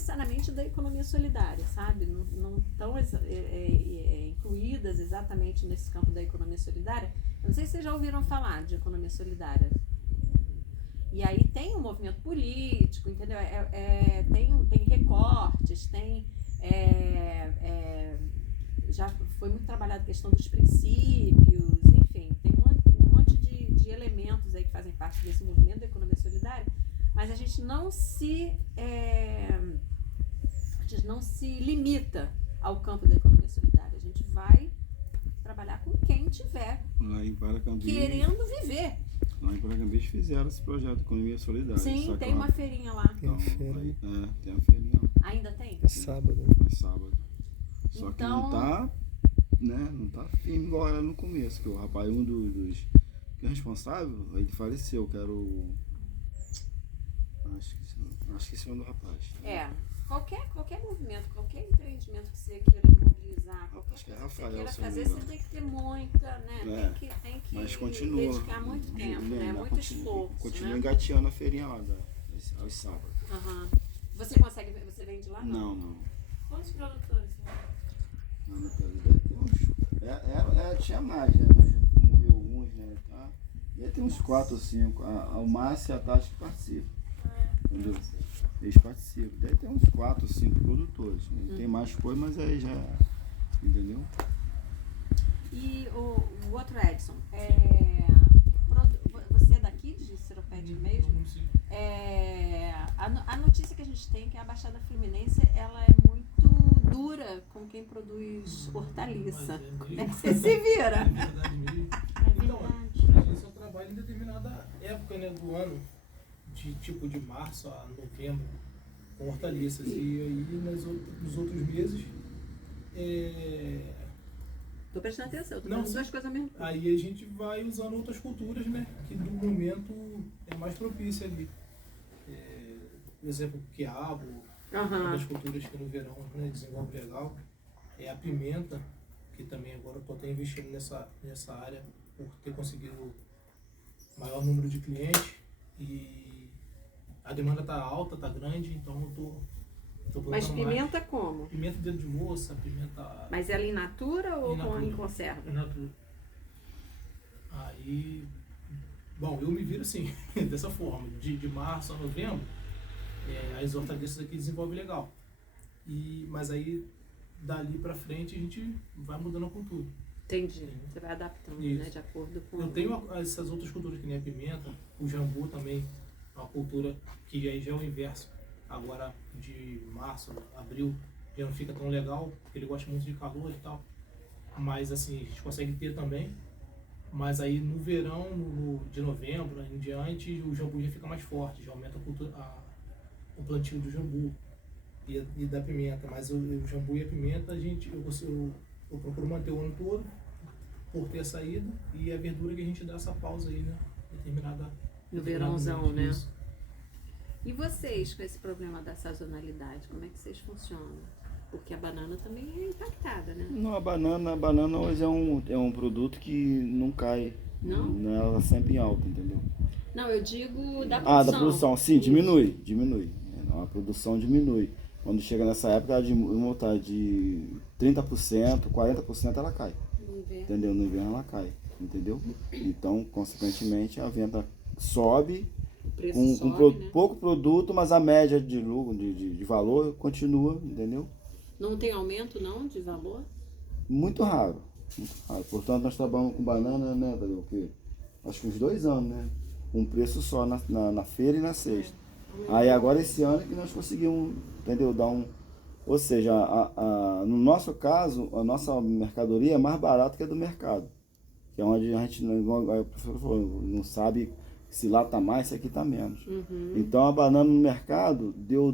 necessariamente da economia solidária, sabe? Não estão incluídas exatamente nesse campo da economia solidária. Eu não sei se vocês já ouviram falar de economia solidária. E aí tem um movimento político, entendeu? Tem recortes, já foi muito trabalhada a questão dos princípios, enfim, tem um monte de elementos aí que fazem parte desse movimento da economia solidária, mas a gente não se limita ao campo da economia solidária, a gente vai trabalhar com quem tiver querendo viver. Lá em Paracambis fizeram esse projeto de economia solidária. Sim, tem uma feirinha lá. Então, feira. Tem uma feirinha lá. Ainda tem? É sábado. É sábado. Só que não tá firme igual era no começo, que o rapaz, um dos que é responsável, ele faleceu, que era o... Acho que esse é o nome do rapaz. Qualquer movimento, qualquer empreendimento que você queira mobilizar, qualquer Acho que é coisa que você Rafael, queira se não me fazer, engano. você tem que ter muita, né? Tem que Mas continua. dedicar muito tempo, né? Muito esforço, Continua né? engateando a feirinha lá, aos sábados. Uhum. Você vende lá? Não. Quantos produtores? Não, deve ter uns... tinha mais, né? Mas morreu uns, né? Tá? Deve ter uns 4 ou 5. O Márcio e a Tati que participam. Entendeu? Eles participam. Deve ter uns 4 ou 5 produtores. Né? Tem mais coisa, mas aí já... Entendeu? E o outro Edson, você é daqui de Seropédica mesmo? A notícia que a gente tem é que a Baixada Fluminense ela é muito dura com quem produz hortaliça. Você se vira. É verdade mesmo. Então, a gente só trabalha em determinada época, né, do ano, de março a novembro, com hortaliças. E aí nos outros meses Tô prestando atenção, tô fazendo duas coisas ao mesmo tempo. Aí a gente vai usando outras culturas, né? Que no momento é mais propícia ali. Por exemplo, o quiabo, uma das culturas que no verão, né, desenvolve legal. É a pimenta, que também agora eu estou até investindo nessa área por ter conseguido maior número de clientes. E a demanda está alta, está grande, então eu tô Mas pimenta mais. como? Pimenta dedo de moça, pimenta... Mas ela in natura ou em conserva? In natura. Aí, bom, eu me viro assim, dessa forma, de março a novembro, as hortaliças aqui desenvolvem legal. Mas aí, dali pra frente, a gente vai mudando a cultura. Entendi. Você vai adaptando, né, de acordo com... Eu tenho essas outras culturas que nem a pimenta, o jambu também, é uma cultura que aí já é o inverso. Agora, de março, abril, já não fica tão legal, porque ele gosta muito de calor e tal. Mas, assim, a gente consegue ter também. Mas aí, no verão, de novembro em diante, o jambu já fica mais forte, já aumenta o plantio do jambu e da pimenta. Mas o jambu e a pimenta, eu procuro manter o ano todo, por ter saído, e a verdura que a gente dá essa pausa aí, né? No verãozão, né? Isso. E vocês, com esse problema da sazonalidade, como é que vocês funcionam? Porque a banana também é impactada, né? Não, a banana hoje é um produto que não cai. Não? Ela é sempre em alta, entendeu? Não, eu digo da produção. Da produção, sim, diminui. A produção diminui. Quando chega nessa época, ela de 30%, 40% ela cai. Entendeu? No inverno ela cai, entendeu? Então, consequentemente, a venda sobe, né? Pouco produto, mas a média de lucro, de valor continua, entendeu? Não tem aumento, não, de valor? Muito raro. Portanto, nós trabalhamos com banana, né, acho que uns 2 anos, né? Com um preço só na feira e na sexta. Aí agora esse ano é que nós conseguimos, entendeu? Ou seja, no nosso caso, a nossa mercadoria é mais barata que a do mercado. Que é onde a gente, o professor falou, não sabe se lá tá mais, se aqui tá menos. Uhum. Então a banana no mercado deu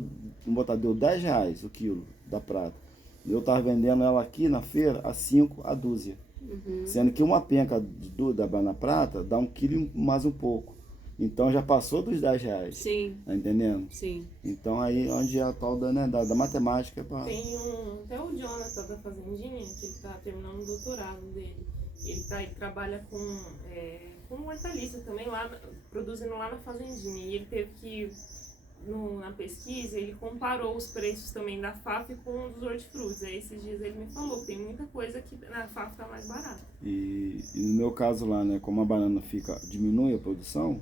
R$10 o quilo da prata. Eu tava vendendo ela aqui na feira a 5 a dúzia. Uhum. Sendo que uma penca da banana prata dá 1 quilo mais um pouco. Então já passou dos R$10. Sim. Tá entendendo? Sim. Então aí onde é a tal da matemática. Tem até o Jonathan da Fazendinha, que ele tá terminando o doutorado dele. Ele trabalha com hortaliça também, produzindo lá na Fazendinha. E ele teve que na pesquisa, ele comparou os preços também da FAF com os dos hortifrutis. Aí esses dias ele me falou que tem muita coisa que na FAF tá mais barata. E no meu caso lá, né, como a banana diminui a produção,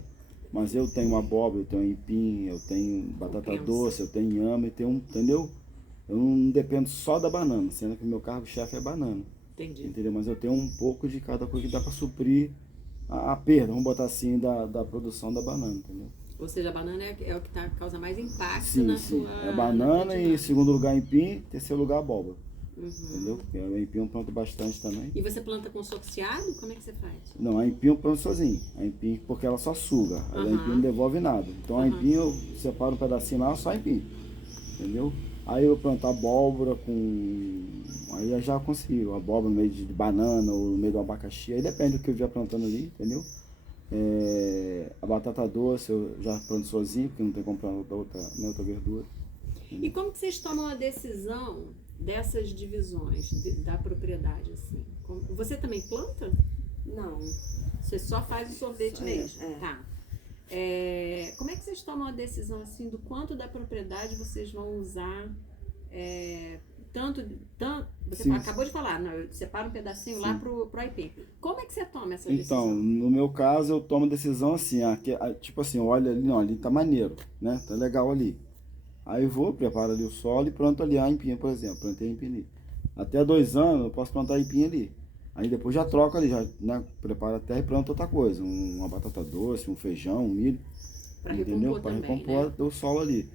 mas eu tenho abóbora, eu tenho aipim, eu tenho batata doce, eu tenho inhame, entendeu? Eu não dependo só da banana, sendo que o meu carro-chefe é banana. Entendi. Entendeu? Mas eu tenho um pouco de cada coisa que dá para suprir a perda, vamos botar assim, da produção da banana, entendeu? Ou seja, a banana é o que causa mais impacto Sim, na sim. sua... É banana e em segundo lugar aipim, terceiro lugar abóbora. Uhum. Entendeu? Porque a aipim eu planto bastante também. E você planta consorciado? Como é que você faz? Não, a aipim eu planto sozinho. A aipim porque ela só suga. A aipim não devolve nada. Então a aipim eu separo um pedacinho lá, só aipim. Entendeu? Aí eu planto abóbora com... Aí eu já consigo. Abóbora no meio de banana ou no meio do abacaxi. Aí depende do que eu estiver plantando ali, entendeu? A batata doce eu já planto sozinho, porque não tem como plantar outra verdura. E como que vocês tomam a decisão dessas divisões da propriedade, assim? Você também planta? Não. Você só faz o sorvete mesmo? É. Tá. Como é que vocês tomam a decisão, assim, do quanto da propriedade vocês vão usar? Você acabou de falar, não, eu separo um pedacinho lá pro aipim. Como é que você toma essa decisão? Então, no meu caso, eu tomo a decisão assim, tipo assim, olha ali, não, ali tá maneiro, né? Tá legal ali. Aí preparo ali o solo e planto ali a aipim, por exemplo. Plantei aipim ali. Até 2 anos eu posso plantar aipim ali. Aí depois já troco ali, já, né, preparo a terra e planto outra coisa. Uma batata doce, um feijão, um milho. Pra entendeu? recompor Para também, recompor né? o solo ali.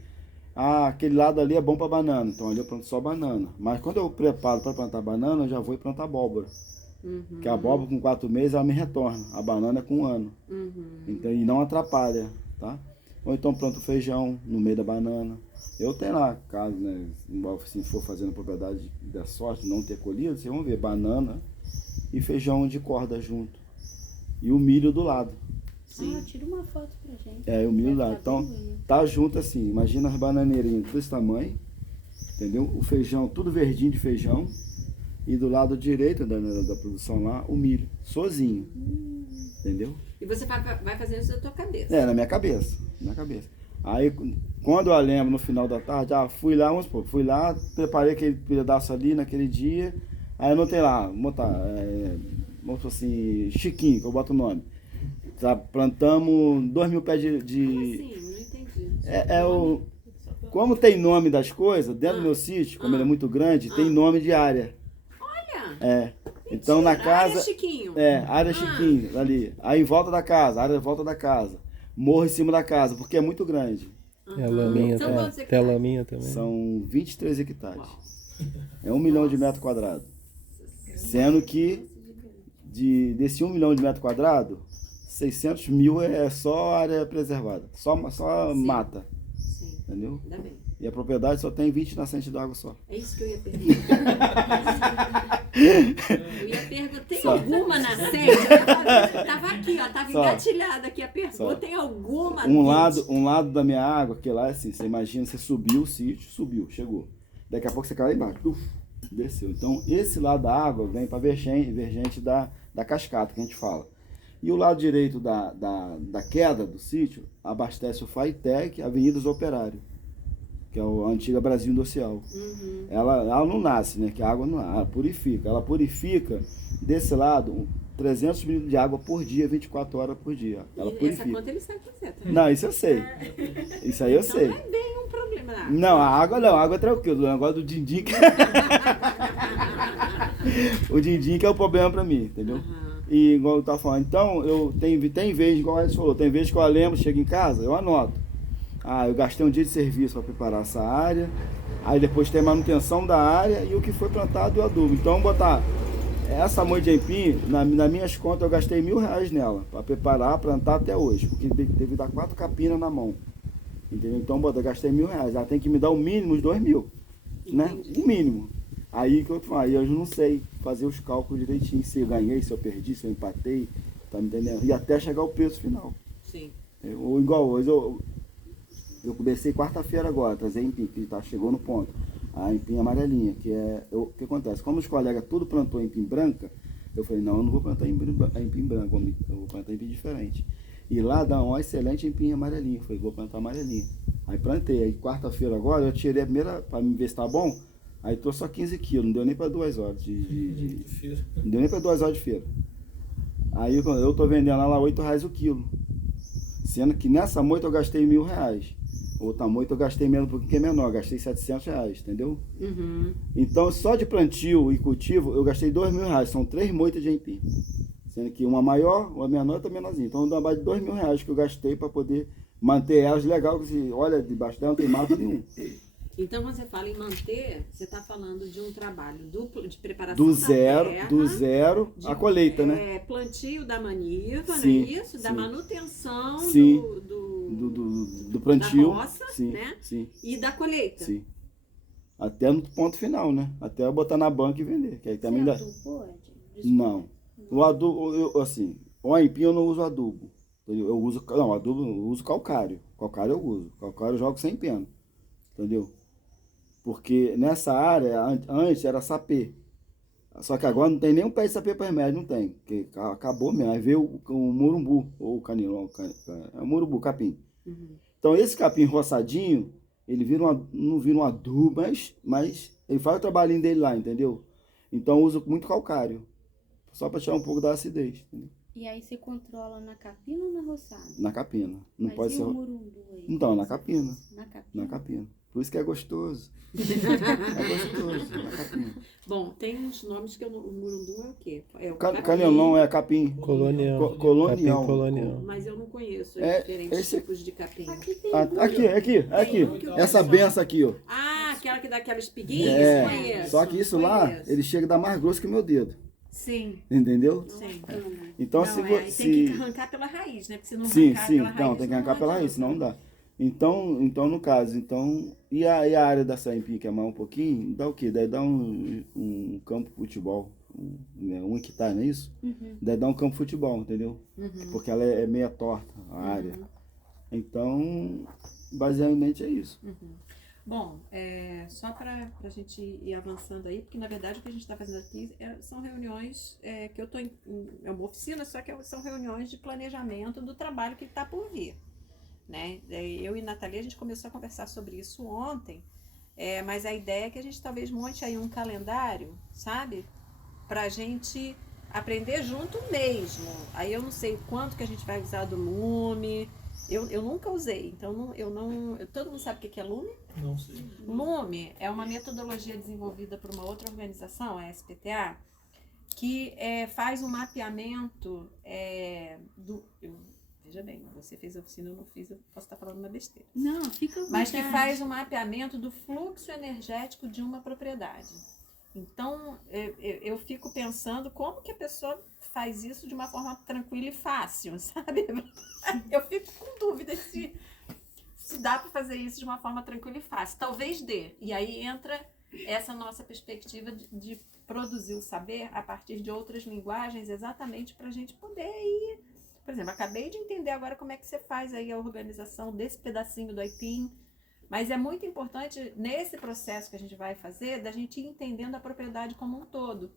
Aquele lado ali é bom para banana, então ali eu planto só banana. Mas quando eu preparo para plantar banana, eu já vou e planto abóbora. Porque a abóbora com 4 meses ela me retorna. A banana é com 1 ano. Então, e não atrapalha, tá? Ou então planto feijão no meio da banana. Eu tenho lá, caso, né, se for fazendo propriedade da sorte, não ter colhido, vocês vão ver banana e feijão de corda junto. E o milho do lado. Ah, tira uma foto pra gente. O milho do Vai lado. ficar Então, bem bonito. tá junto assim, imagina as bananeirinhas desse tamanho, entendeu? O feijão, tudo verdinho de feijão. E do lado direito da produção lá, o milho, sozinho. Entendeu? E você vai fazendo isso na tua cabeça? Na minha cabeça. Aí, quando eu lembro, no final da tarde, fui lá, preparei aquele pedaço ali naquele dia, aí anotei lá, vamos botar assim, Chiquinho, que eu boto o nome. Tá, plantamos 2.000 pés Como assim? Não entendi. Como tem nome das coisas, dentro do meu sítio, como ele é muito grande, tem nome de área. Olha! Então na casa... Área Chiquinho. Área Chiquinho, ali. Aí em volta da casa, área em volta da casa. Morro em cima da casa, porque é muito grande. É a laminha, São quantos tem a hectares? laminha também. São 23 hectares. Uau. É 1 milhão de metros quadrados. Sendo que desse 1 milhão de metros quadrados, 600 mil é só área preservada. Só mata. Sim, Entendeu? ainda bem. E a propriedade só tem 20 nascentes d'água só. É isso que eu ia perguntar. Eu ia perguntar, tem alguma nascente? Tava aqui, ó, tava Só. engatilhada aqui a pergunta. Só. Tem alguma? Um lado da minha água, que lá é assim, você imagina, você subiu o sítio, chegou. Daqui a pouco você cai lá embaixo, desceu. Então, esse lado da água vem para vergente da cascata, que a gente fala. E o lado direito da queda do sítio abastece o FAITEC, Avenida dos Operários, que é a antiga Brasil Industrial. Ela não nasce, né? Que a água não, ela purifica. Ela purifica desse lado 300 mililitros de água por dia, 24 horas por dia. Ela E essa purifica. conta ele sabe fazer, tá? Não, isso eu sei. Isso aí eu Então sei. não é bem um problema. Não, a água é tranquilo. O negócio do din-din o din-din que é o problema pra mim, entendeu? E igual eu tava falando, então, tem vez, igual a Edson falou, tem vez que eu lembro, chego em casa, eu anoto. Eu gastei um dia de serviço para preparar essa área, aí depois tem a manutenção da área e o que foi plantado e o adubo. Então, botar essa moita de aipim, nas minhas contas, eu gastei R$1.000 nela, para preparar, plantar até hoje, porque teve que dar 4 capinas na mão. Entendeu? Então, eu gastei R$1.000. Ela tem que me dar o mínimo os 2.000, né? O mínimo. Aí eu não sei fazer os cálculos direitinho, se eu ganhei, se eu perdi, se eu empatei, tá me entendendo? E até chegar ao preço final. Sim. Ou igual hoje, eu comecei quarta-feira agora, trazer aipim, que chegou no ponto. A aipim amarelinha, o que acontece? Como os colegas tudo plantou aipim branca, eu falei, não, eu não vou plantar aipim branco, eu vou plantar aipim diferente. E lá dá um excelente aipim amarelinho, eu falei, vou plantar amarelinho. Aí plantei. Aí quarta-feira agora eu tirei a primeira, pra me ver se tá bom. Aí tô só 15 quilos, não deu nem pra 2 horas não deu nem pra 2 horas de feira. Aí eu tô vendendo ela lá R$8 o quilo. Sendo que nessa moita eu gastei R$1.000. Outra moita eu gastei menos porque é menor, gastei R$700, entendeu? Uhum. Então só de plantio e cultivo eu gastei R$2.000. São 3 moitas de aipim. Sendo que uma maior, uma menor e outra menorzinha. Então dá mais de R$2.000 que eu gastei para poder manter elas legal. Que olha, debaixo dela não tem mato nenhum. Então, quando você fala em manter, você está falando de um trabalho duplo de preparação Do da zero, terra, do zero de, a colheita, né? Plantio da maniva, Sim, não é isso? Da sim. manutenção Sim. do Do plantio. da roça, Sim, né? sim, E da colheita. sim. Até no ponto final, né? Até eu botar na banca e vender. Que aí também dá... Não. O adubo, assim, o aipim eu não uso adubo. Entendeu? Eu uso, não, adubo eu uso calcário. Calcário eu uso. Calcário eu jogo sem pena. Entendeu? Porque nessa área, antes era sapê. Só que agora não tem nem um pé de sapê para remédio, não tem. Porque acabou mesmo. Aí veio o murumbu, ou o canilão, é o murumbu, capim. Uhum. Então esse capim roçadinho, ele não vira um adubo, mas ele faz o trabalhinho dele lá, entendeu? Então eu uso muito calcário. Só para tirar um pouco da acidez, entendeu? E aí você controla na capina ou na roçada? Na capina. Não Mas pode e ser. o murundu aí? Então, na capina. Na capina? Na capina. Por isso que é gostoso. É gostoso, na capina. Bom, tem uns nomes que o murundu é o quê? É o Canelão é capim. Colonial. Colonial. Capim colonial. Mas eu não conheço os É, diferentes esse- tipos de capim. Aqui tem Aqui. Essa benção aqui, ó. Ah, aquela que dá aquela espiguinha? É, Conheço. só que isso lá, Conheço. ele chega a dar mais grosso que o meu dedo. Sim, Entendeu? sim. Então, Não, se aí você. tem que arrancar pela raiz, né? Porque se não Sim, arrancar sim. pela raiz. Não, tem que arrancar pela raiz, senão não dá. Então no caso, e a área da Saempim, que é mais um pouquinho, dá o quê? Daí dá um campo de futebol, um hectare, não é isso? Uhum. Daí dá um campo de futebol, entendeu? Uhum. Porque ela é meia torta, a área. Então, basicamente é isso. Bom, só para a gente ir avançando aí, porque na verdade o que a gente está fazendo aqui são reuniões que eu estou é uma oficina, só que são reuniões de planejamento do trabalho que está por vir. Né? Eu e Nathalie, a gente começou a conversar sobre isso ontem, mas a ideia é que a gente talvez monte aí um calendário, sabe? Para a gente aprender junto mesmo. Aí eu não sei o quanto que a gente vai usar do Lume. Eu nunca usei, então todo mundo sabe o que é Lume? Não sei. Lume é uma metodologia desenvolvida por uma outra organização, a SPTA, que faz um mapeamento veja bem, você fez a oficina, eu não fiz, eu posso estar falando uma besteira. Não, fica à Mas que vontade. faz um mapeamento do fluxo energético de uma propriedade. Então, eu fico pensando como que a pessoa faz isso de uma forma tranquila e fácil, sabe? Eu fico com dúvida se dá para fazer isso de uma forma tranquila e fácil. Talvez dê. E aí entra essa nossa perspectiva de produzir o saber a partir de outras linguagens, exatamente para a gente poder ir. Por exemplo, acabei de entender agora como é que você faz aí a organização desse pedacinho do aipim, mas é muito importante nesse processo que a gente vai fazer, da gente ir entendendo a propriedade como um todo,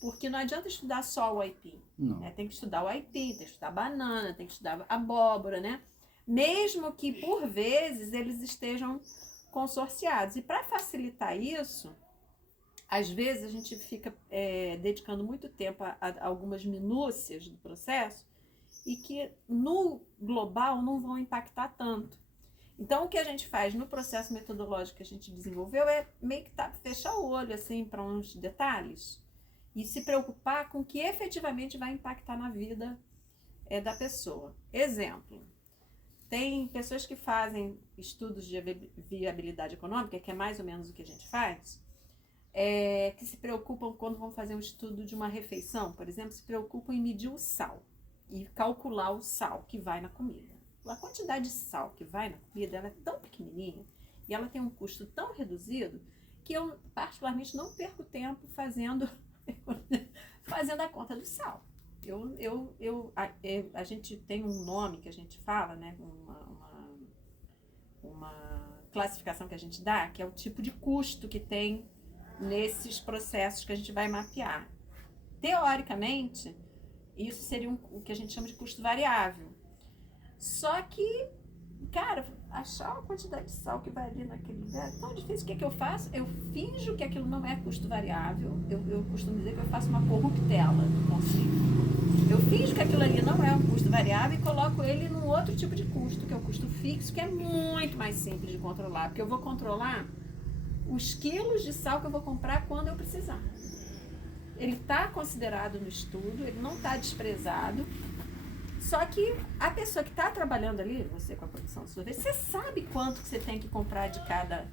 porque não adianta estudar só o aipim, né? Tem que estudar o aipim, tem que estudar a banana, tem que estudar a abóbora, né? Mesmo que por vezes eles estejam consorciados. E para facilitar isso, às vezes a gente fica dedicando muito tempo a algumas minúcias do processo, e que no global não vão impactar tanto. Então, o que a gente faz no processo metodológico que a gente desenvolveu é meio que fechar o olho assim, para uns detalhes e se preocupar com o que efetivamente vai impactar na vida da pessoa. Exemplo, tem pessoas que fazem estudos de viabilidade econômica, que é mais ou menos o que a gente faz, que se preocupam quando vão fazer um estudo de uma refeição, por exemplo, se preocupam em medir o sal e calcular o sal que vai na comida. A quantidade de sal que vai na comida, ela é tão pequenininha e ela tem um custo tão reduzido que eu particularmente não perco tempo fazendo a conta do sal. A gente tem um nome que a gente fala, né, uma classificação que a gente dá, que é o tipo de custo que tem nesses processos que a gente vai mapear. Teoricamente, isso seria o que a gente chama de custo variável. Só que Cara, achar a quantidade de sal que vai ali naquele lugar é tão difícil. O que eu faço? Eu finjo que aquilo não é custo variável. Eu costumo dizer que eu faço uma corruptela do conceito. Eu finjo que aquilo ali não é um custo variável e coloco ele num outro tipo de custo, que é o custo fixo, que é muito mais simples de controlar. Porque eu vou controlar os quilos de sal que eu vou comprar quando eu precisar. Ele está considerado no estudo, ele não está desprezado. Só que a pessoa que está trabalhando ali, você com a produção de sorvete, você sabe quanto que você tem que comprar de cada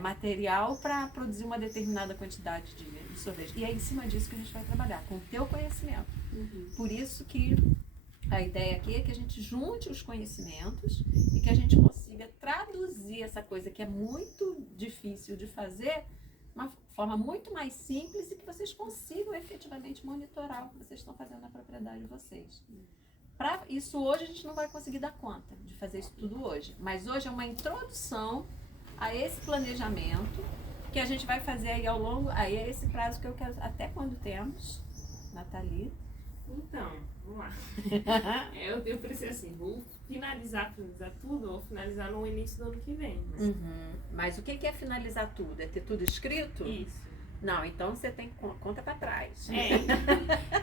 material para produzir uma determinada quantidade de sorvete. E é em cima disso que a gente vai trabalhar, com o teu conhecimento. Por isso que a ideia aqui é que a gente junte os conhecimentos e que a gente consiga traduzir essa coisa que é muito difícil de fazer de uma forma muito mais simples e que vocês consigam efetivamente monitorar o que vocês estão fazendo na propriedade de vocês. Para isso hoje a gente não vai conseguir dar conta de fazer isso tudo hoje, mas hoje é uma introdução a esse planejamento que a gente vai fazer aí ao longo, aí é esse prazo que eu quero, até quando temos, Nathalie? Então, vamos lá. Eu preciso assim, vou finalizar tudo, vou finalizar no início do ano que vem. Mas... Mas o que é finalizar tudo? É ter tudo escrito? Isso. Não, então você tem conta para trás.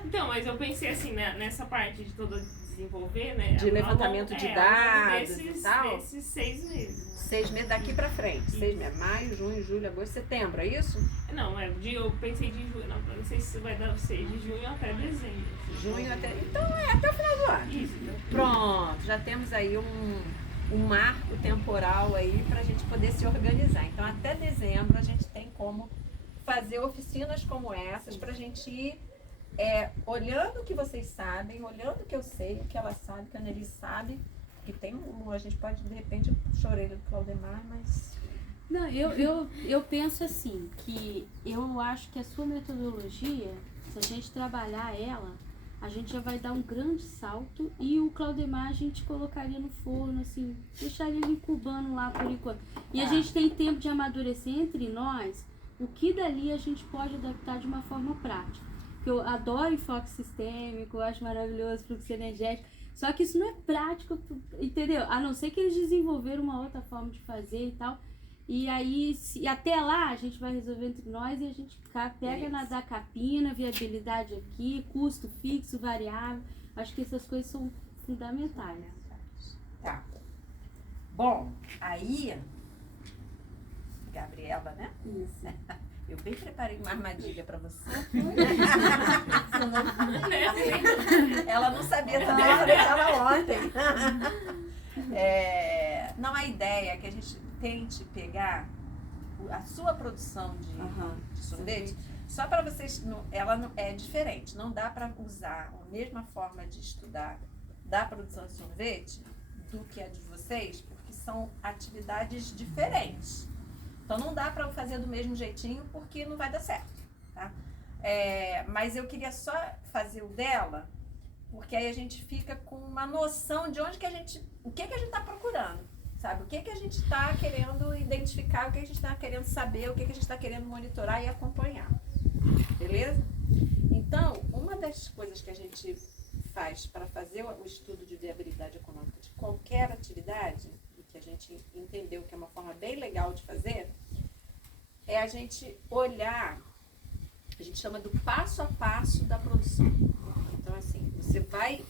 Então, mas eu pensei assim, né, nessa parte de todo desenvolver, né? De levantamento de dados e tal. Desses 6 meses. 6 meses daqui para frente. 6 meses. Maio, junho, julho, agosto, setembro, é isso? Não, eu pensei de junho, não sei se vai dar 6 de junho até dezembro. Junho até. Então é até o final do ano. Isso. Pronto, já temos aí um marco temporal aí para a gente poder se organizar. Então até dezembro a gente tem como fazer oficinas como essas para a gente ir olhando o que vocês sabem, olhando o que eu sei, o que ela sabe, o que a Annelise sabe, que tem a gente pode, de repente, puxar a orelha do Claudemar, mas... Não, eu penso assim, que eu acho que a sua metodologia, se a gente trabalhar ela, a gente já vai dar um grande salto e o Claudemar a gente colocaria no forno, assim, deixaria ele incubando lá por enquanto. E a gente tem tempo de amadurecer entre nós o que dali a gente pode adaptar de uma forma prática. Eu adoro enfoque sistêmico, eu acho maravilhoso, fluxo energético, só que isso não é prático, entendeu? A não ser que eles desenvolveram uma outra forma de fazer e tal. E aí, até lá, a gente vai resolver entre nós e a gente pega na da capina, viabilidade aqui, custo fixo, variável. Acho que essas coisas são fundamentais. Tá. Bom, aí... Gabriela, né? Isso. Eu bem preparei uma armadilha para você. Ela não sabia também, eu falei ela ontem. Não, a ideia é que a gente tente pegar a sua produção de sorvete, só para vocês, ela não, é diferente, não dá para usar a mesma forma de estudar da produção de sorvete do que a de vocês, porque são atividades diferentes. Então não dá para fazer do mesmo jeitinho porque não vai dar certo, tá? Mas eu queria só fazer o dela, porque aí a gente fica com uma noção de onde que o que a gente está procurando, sabe? O que a gente está querendo identificar, o que a gente está querendo saber, o que a gente está querendo monitorar e acompanhar, beleza? Então, uma das coisas que a gente faz para fazer o estudo de viabilidade econômica de qualquer atividade, que a gente entendeu que é uma forma bem legal de fazer, é a gente olhar, a gente chama do passo a passo da produção. Então, assim, você vai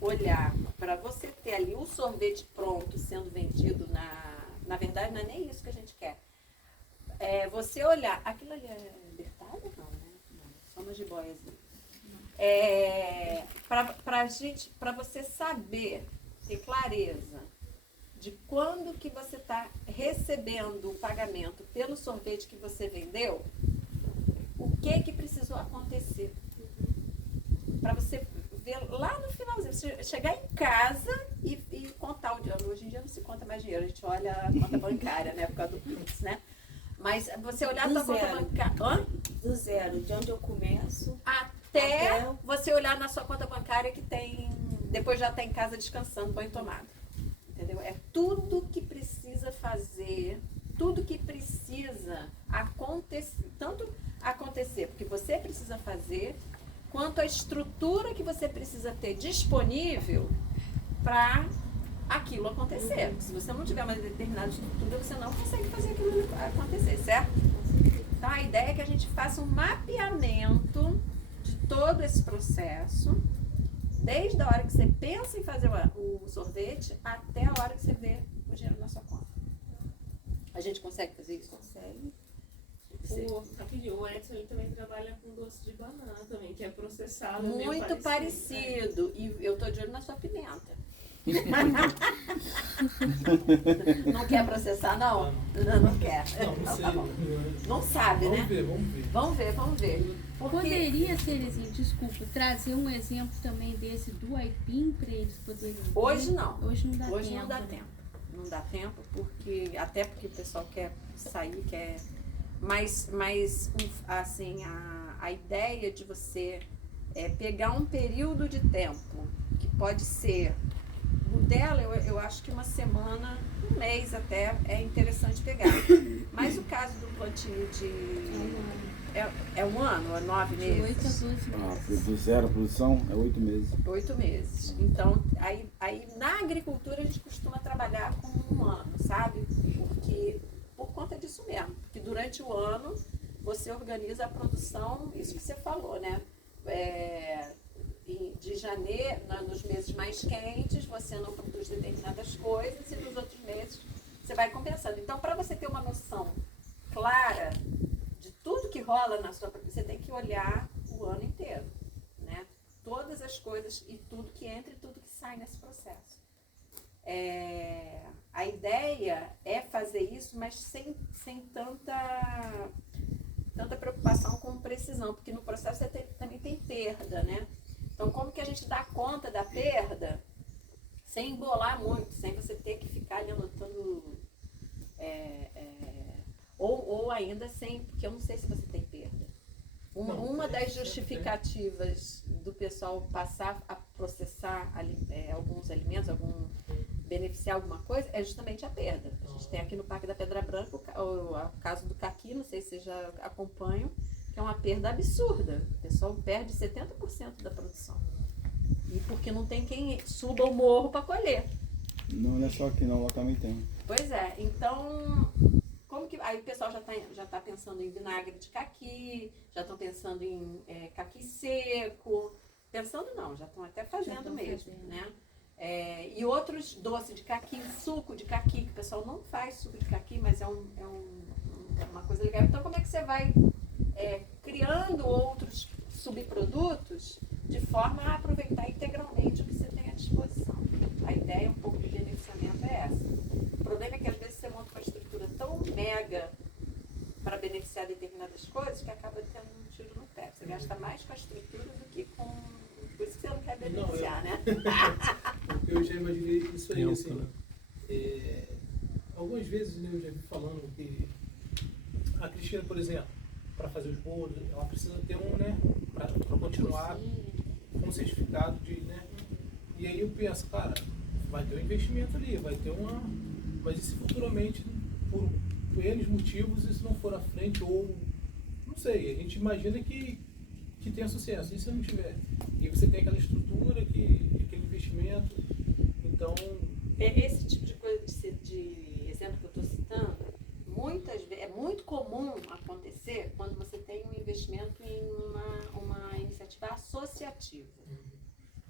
olhar para você ter ali o sorvete pronto sendo vendido na verdade, não é nem isso que a gente quer. Você olhar, aquilo ali é libertário? Não, né? Não, só uma jiboiazinha. Para você saber, ter clareza de quando que você está recebendo o pagamento pelo sorvete que você vendeu, o que precisou acontecer. Para você ver lá no finalzinho, você chegar em casa e contar o dinheiro. Hoje em dia não se conta mais dinheiro, a gente olha a conta bancária, né, por causa do Pix, né? Mas você olhar a sua conta bancária... Do zero, de onde eu começo... Até você olhar na sua conta bancária que tem... Depois já está em casa descansando, põe tomada. Entendeu? É tudo que precisa fazer, tudo que precisa acontecer, tanto acontecer porque você precisa fazer, quanto a estrutura que você precisa ter disponível para aquilo acontecer. Se você não tiver uma determinada estrutura, você não consegue fazer aquilo acontecer, certo? Então a ideia é que a gente faça um mapeamento de todo esse processo, desde a hora que você pensa em fazer o sorvete até a hora que você vê o dinheiro na sua conta. A gente consegue fazer isso? Consegue. O Edson ele também trabalha com doce de banana também, que é processado. Muito parecido. E eu tô de olho na sua pimenta. Não quer processar, não? Não quer. Não, não sei. Tá bom. Não sabe, né? Vamos ver. Vamos ver. Porque... Poderia, Cerezinha, desculpa, trazer um exemplo também desse do aipim para eles poderem ver? Hoje não. Hoje não dá Hoje tempo. não dá né? tempo. Não dá tempo, até porque o pessoal quer sair, quer... Mas assim, a ideia de você pegar um período de tempo, que pode ser, o dela eu acho que uma semana, um mês até, é interessante pegar. Mas o caso do plantio é um ano, é 9 De 8 a meses? 12 meses. Do zero à produção é 8 meses. 8 meses. Então, aí na agricultura a gente costuma trabalhar com um ano, sabe? Porque, por conta disso mesmo. Porque durante o ano você organiza a produção, isso que você falou, né? De janeiro, nos meses mais quentes, você não produz determinadas coisas e nos outros meses você vai compensando. Então, para você ter uma noção clara de tudo que rola na sua produção, você tem que olhar o ano inteiro, né? Todas as coisas e tudo que entra e tudo que sai nesse processo. A ideia é fazer isso, mas sem tanta preocupação com precisão, porque no processo você também tem perda, né? Então, como que a gente dá conta da perda sem embolar muito, sem você ter que ficar ali anotando, ou ainda sem, porque eu não sei se você tem perda. Uma das justificativas do pessoal passar a processar alguns alimentos, beneficiar alguma coisa, é justamente a perda. A gente tem aqui no Parque da Pedra Branca o caso do caqui, não sei se vocês já acompanham, que é uma perda absurda. O pessoal perde 70% da produção. E porque não tem quem suba o morro para colher. Não é só aqui não, lá também tem. Pois é, então, como que aí o pessoal já tá pensando em vinagre de caqui, já estão pensando em caqui seco, pensando não, já estão até fazendo mesmo, né? E outros doces de caqui, suco de caqui, que o pessoal não faz suco de caqui, mas é uma coisa legal. Então, como é que você vai criando outros subprodutos de forma a aproveitar integralmente o que você tem à disposição? A ideia um pouco do beneficiamento é essa. O problema é que às vezes você monta uma estrutura tão mega para beneficiar determinadas coisas que acaba tendo um tiro no pé. Você gasta mais com a estrutura do que com... Por isso que você não quer beneficiar, né? Eu já imaginei isso aí, assim. Algumas vezes eu já vi falando que a Cristina, por exemplo, para fazer os bolos, ela precisa ter né, para continuar com um certificado de, né? E aí eu penso, cara, vai ter um investimento ali, vai ter uma... Mas e se futuramente, por N motivos, isso não for à frente, ou... Não sei, a gente imagina que tenha sucesso. E se não tiver? E você tem aquela estrutura, aquele investimento, então... Esse tipo de coisa, de exemplo que eu estou citando, é muito comum acontecer quando você tem um investimento em uma iniciativa associativa.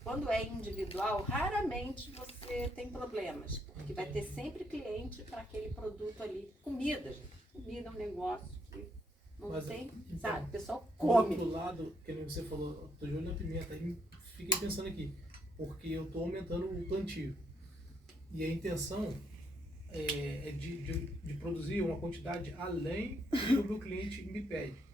Quando é individual, raramente você tem problemas, porque vai ter sempre cliente para aquele produto ali. Comida, gente. Comida é um negócio que não tem, então, sabe? O pessoal come. Do outro lado, que nem você falou, estou de olho na pimenta, aí fiquei pensando aqui, porque eu estou aumentando o plantio. E a intenção é de produzir uma quantidade além do que o meu cliente me pede.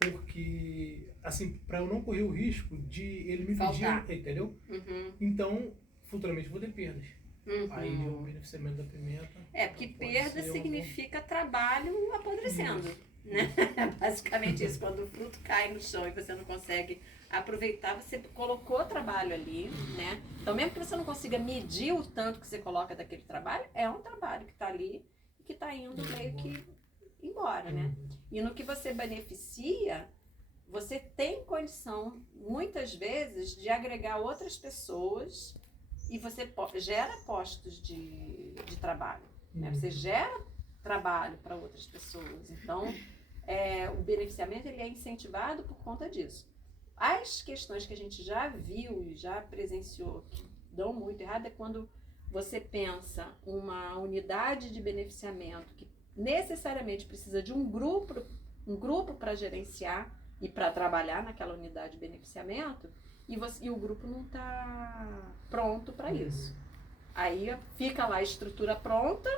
Porque, assim, para eu não correr o risco de ele me pedir, entendeu? Uhum. Então, futuramente eu vou ter perdas. Uhum. Aí o beneficiamento da pimenta... Porque perda significa trabalho apodrecendo, né? Basicamente isso, quando o fruto cai no chão e você não consegue aproveitar, você colocou trabalho ali, né? Então, mesmo que você não consiga medir o tanto que você coloca daquele trabalho, é um trabalho que está ali e que está indo meio que embora, né? E no que você beneficia, você tem condição, muitas vezes, de agregar outras pessoas e você gera postos de trabalho, né? Você gera trabalho para outras pessoas. Então, o beneficiamento ele é incentivado por conta disso. As questões que a gente já viu e já presenciou que dão muito errado é quando você pensa uma unidade de beneficiamento que necessariamente precisa de um grupo para gerenciar e para trabalhar naquela unidade de beneficiamento e o grupo não está pronto para isso. Aí fica lá a estrutura pronta.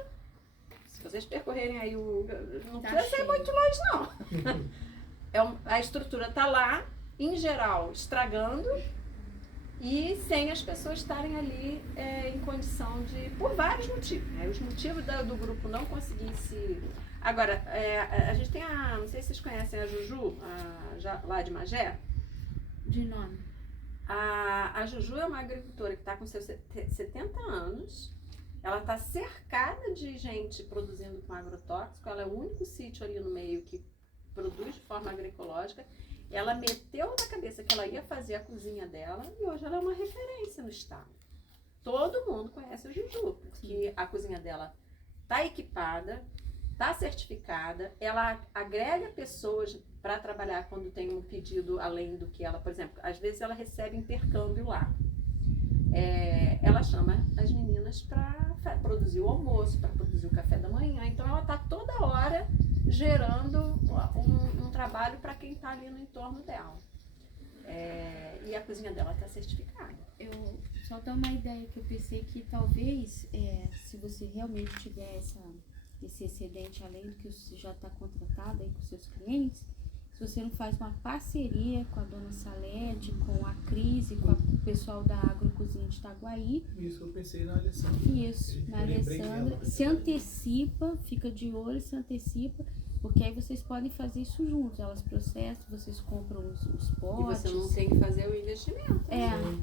Se vocês percorrerem aí não precisa ser muito longe, não. A estrutura está lá, em geral, estragando e sem as pessoas estarem ali em condição de... Por vários motivos, né? Os motivos do grupo não conseguir se... Agora, a gente tem não sei se vocês conhecem a Juju, lá de Magé. De nome. A Juju é uma agricultora que está com seus 70 anos. Ela está cercada de gente produzindo com agrotóxico. Ela é o único sítio ali no meio que produz de forma agroecológica. Ela meteu na cabeça que ela ia fazer a cozinha dela e hoje ela é uma referência no estado. Todo mundo conhece a Juju, porque a cozinha dela está equipada, está certificada, ela agrega pessoas para trabalhar quando tem um pedido além do que ela, por exemplo, às vezes ela recebe intercâmbio lá. Ela chama as meninas para produzir o almoço, para produzir o café da manhã, então ela está toda hora gerando um trabalho para quem está ali no entorno dela. E a cozinha dela está certificada. Eu só dar uma ideia que eu pensei que talvez, se você realmente tiver esse excedente além do que você já está contratado aí com seus clientes, se você não faz uma parceria com a dona Salete, com a Cris e com o pessoal da Agrocozinha de Itaguaí. Isso que eu pensei na Alessandra. Isso, na Alessandra. Se antecipa, fica de olho, se antecipa, porque aí vocês podem fazer isso juntos. Elas processam, vocês compram os potes. E você não tem que fazer o investimento.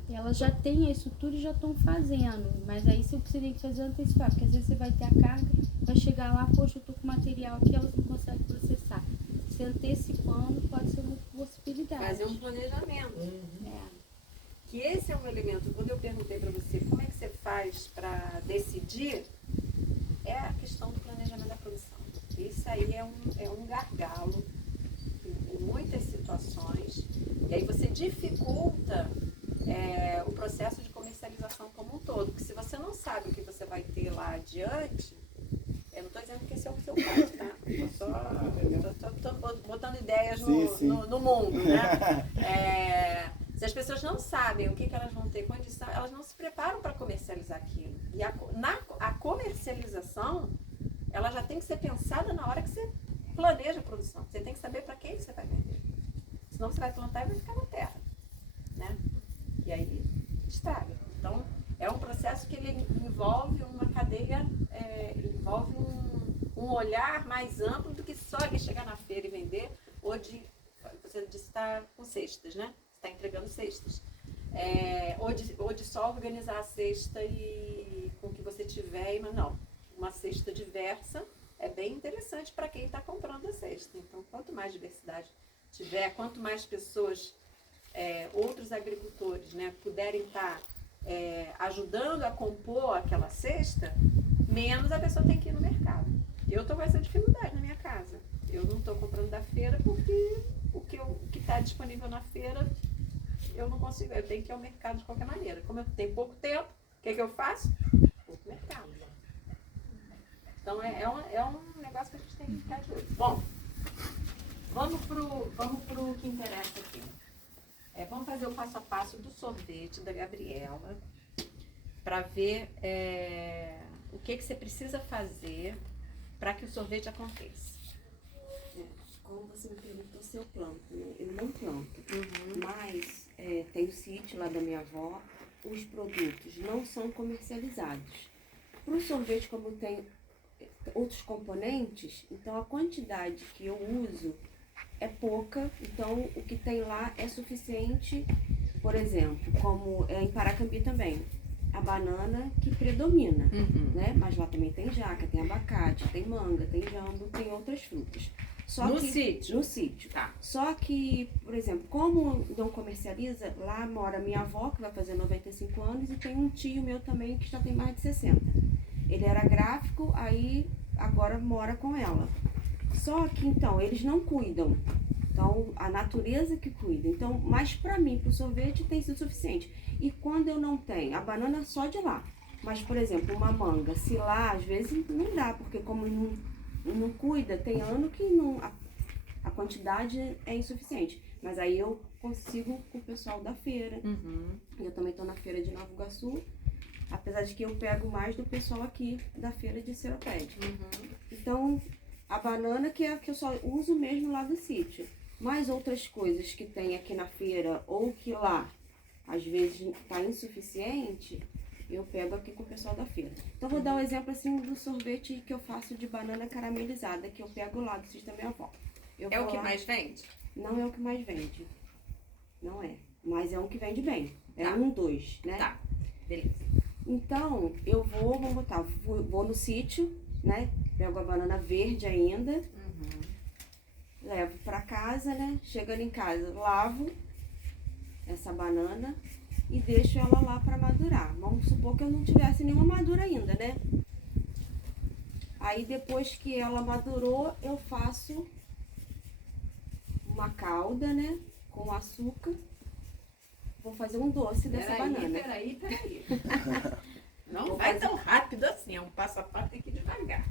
Elas já têm a estrutura e já estão fazendo, mas aí você tem que fazer antecipar, porque às vezes você vai ter a carga, vai chegar lá, poxa, eu tô com material aqui, elas não conseguem processar. Se antecipando pode ser uma possibilidade. Fazer um planejamento. Que esse é um elemento, quando eu perguntei para você como é que você faz para decidir, é a questão do planejamento da produção. Isso aí é um gargalo em muitas situações, e aí você dificulta o processo de comercialização como um todo, porque se você não sabe o que você vai ter lá adiante, eu não estou dizendo que esse é o seu caso, tá? Estou botando ideias no mundo, né? Se as pessoas não sabem o que elas vão ter condição, elas não se preparam para comercializar aquilo. E a comercialização, ela já tem que ser pensada na hora que você planeja a produção. Você tem que saber para quem você vai vender. Senão você vai plantar e vai ficar na terra, né? E aí estraga. Então, é um processo que ele envolve uma cadeia, envolve um olhar mais amplo do que só ele chegar na feira e vender, ou de, você disse que está com cestas, né? Está entregando cestas. Ou de só organizar a cesta e com o que você tiver, mas não. Uma cesta diversa é bem interessante para quem está comprando a cesta. Então, quanto mais diversidade tiver, quanto mais pessoas, outros agricultores, né, puderem estar ajudando a compor aquela cesta, menos a pessoa tem que ir no mercado. Eu estou com essa dificuldade na minha casa. Eu não estou comprando da feira porque o que está disponível na feira eu não consigo, eu tenho que ir ao mercado de qualquer maneira. Como eu tenho pouco tempo, o que eu faço? Vou pro mercado. Então é um negócio que a gente tem que ficar de olho. Bom, vamos pro que interessa aqui. Vamos fazer o passo a passo do sorvete da Gabriela para ver o que você precisa fazer para que o sorvete aconteça. Como você me perguntou se eu planto, né? Eu não planto, mas tem o sítio lá da minha avó, os produtos não são comercializados. Para o sorvete, como tem outros componentes, então a quantidade que eu uso é pouca, então o que tem lá é suficiente. Por exemplo, como em Paracambi também, a banana que predomina, né? Mas lá também tem jaca, tem abacate, tem manga, tem jambo, tem outras frutas. Só No que, sítio? No sítio. Tá. Só que, por exemplo, como não comercializa, lá mora minha avó, que vai fazer 95 anos, e tem um tio meu também que já tem mais de 60. Ele era gráfico, aí agora mora com ela. Só que, então, eles não cuidam. Então, a natureza que cuida. Então, mas pra mim, pro sorvete, tem sido suficiente. E quando eu não tenho, a banana só de lá. Mas, por exemplo, uma manga, se lá, às vezes não dá, porque como não cuida, tem ano que não, a quantidade é insuficiente. Mas aí eu consigo com o pessoal da feira. Eu também tô na feira de Nova Iguaçu, apesar de que eu pego mais do pessoal aqui da feira de Seropédica. Então, a banana que eu só uso mesmo lá do sítio. Mas outras coisas que tem aqui na feira ou que lá, às vezes, tá insuficiente, eu pego aqui com o pessoal da feira. Então, vou dar um exemplo assim do sorvete que eu faço de banana caramelizada, que eu pego lá do sítio da minha avó. É o que mais vende? Não é o que mais vende. Não é. Mas é um que vende bem. É Tá. 2, né? Tá, beleza. Então, eu vou no sítio, né? Pego a banana verde ainda, levo pra casa, né? Chegando em casa, lavo essa banana e deixo ela lá pra madurar. Vamos supor que eu não tivesse nenhuma madura ainda, né? Aí depois que ela madurou, eu faço uma calda, né? Com açúcar. Vou fazer um doce dessa banana. Peraí. Não vai tão rápido assim, é um passo a passo, tem que ir devagar.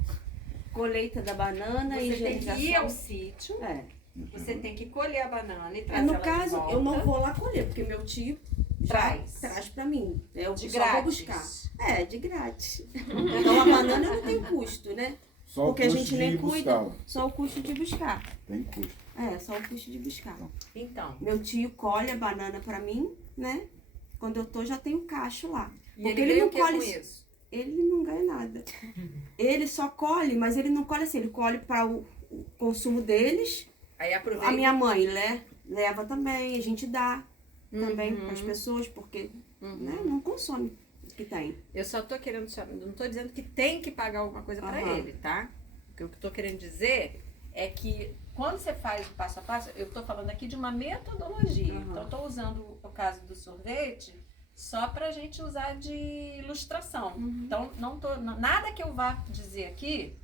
Colheita da banana, Você tem higienização. que ir ao sítio, É. você tem que colher a banana e trazer No ela caso, de volta. eu não vou lá colher, porque meu tio traz pra mim. Eu De só grátis. vou buscar. É, de grátis. Então a banana não tem custo, né? Só o Porque a custo gente de nem ir cuida, buscá-la. só o custo de buscar. Tem custo. É, só o custo de buscar. Então, Meu tio colhe a banana pra mim, né? Quando eu tô, já tem o cacho lá. e Porque ele ele ganha não o que colhe. com isso? Ele não ganha nada. Ele só colhe, mas ele não colhe assim, ele colhe para o consumo deles. Aí aproveita. A minha mãe leva também, a gente dá também para as pessoas, porque né, não consome o que tem. Eu só tô querendo, não tô dizendo que tem que pagar alguma coisa pra Aham. ele, tá? Porque o que eu tô querendo dizer é que quando você faz o passo a passo, eu tô falando aqui de uma metodologia. Aham. Então eu tô usando o caso do sorvete só pra gente usar de ilustração. Então nada que eu vá dizer aqui,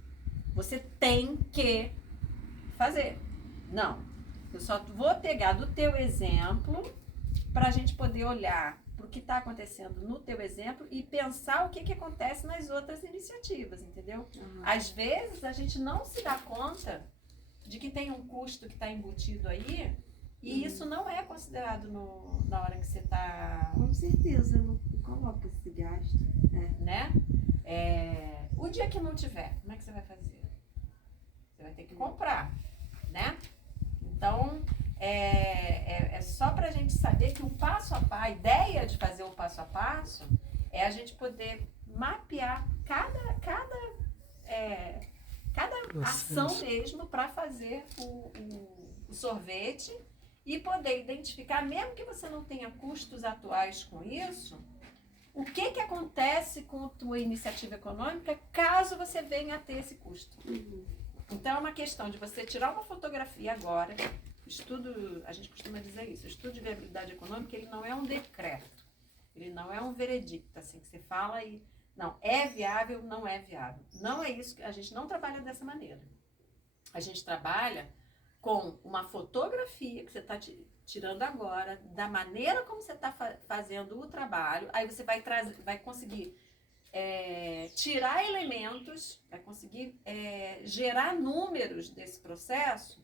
você tem que fazer. Não. Eu só vou pegar do teu exemplo pra gente poder olhar pro que está acontecendo no teu exemplo e pensar o que acontece nas outras iniciativas, entendeu? Às vezes a gente não se dá conta de que tem um custo que está embutido aí e isso não é considerado na hora que você está, Com certeza, não coloca esse gasto. né? O dia que não tiver, como é que você vai fazer? Você vai ter que comprar, né? Então, é só para a gente saber que o passo a passo, a ideia de fazer o passo a passo é a gente poder mapear cada ação mesmo para fazer o sorvete e poder identificar, mesmo que você não tenha custos atuais com isso, o que acontece com a tua iniciativa econômica caso você venha a ter esse custo. Então é uma questão de você tirar uma fotografia agora. A gente costuma dizer isso, o estudo de viabilidade econômica, ele não é um decreto, ele não é um veredicto, assim, que você fala e, não, é viável, não é viável. Não é isso, a gente não trabalha dessa maneira. A gente trabalha com uma fotografia que você está tirando agora, da maneira como você está fazendo o trabalho, aí você vai conseguir tirar elementos, vai conseguir gerar números desse processo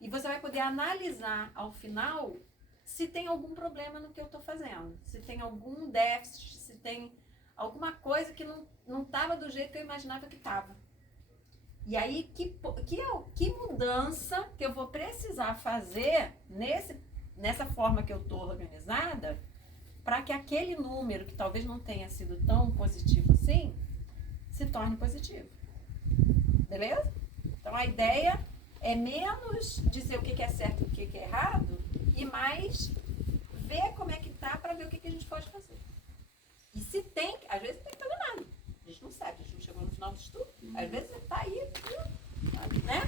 e você vai poder analisar ao final se tem algum problema no que eu estou fazendo, se tem algum déficit, se tem alguma coisa que não estava do jeito que eu imaginava que estava. E aí, que mudança que eu vou precisar fazer nessa forma que eu estou organizada para que aquele número, que talvez não tenha sido tão positivo assim, se torne positivo. Beleza? Então, a ideia é menos dizer o que é certo e o que é errado e mais ver como é que tá para ver o que a gente pode fazer. E se tem, às vezes não tem que fazer nada. A gente não sabe, a gente não chegou no final do estudo. Às vezes você tá aí, né?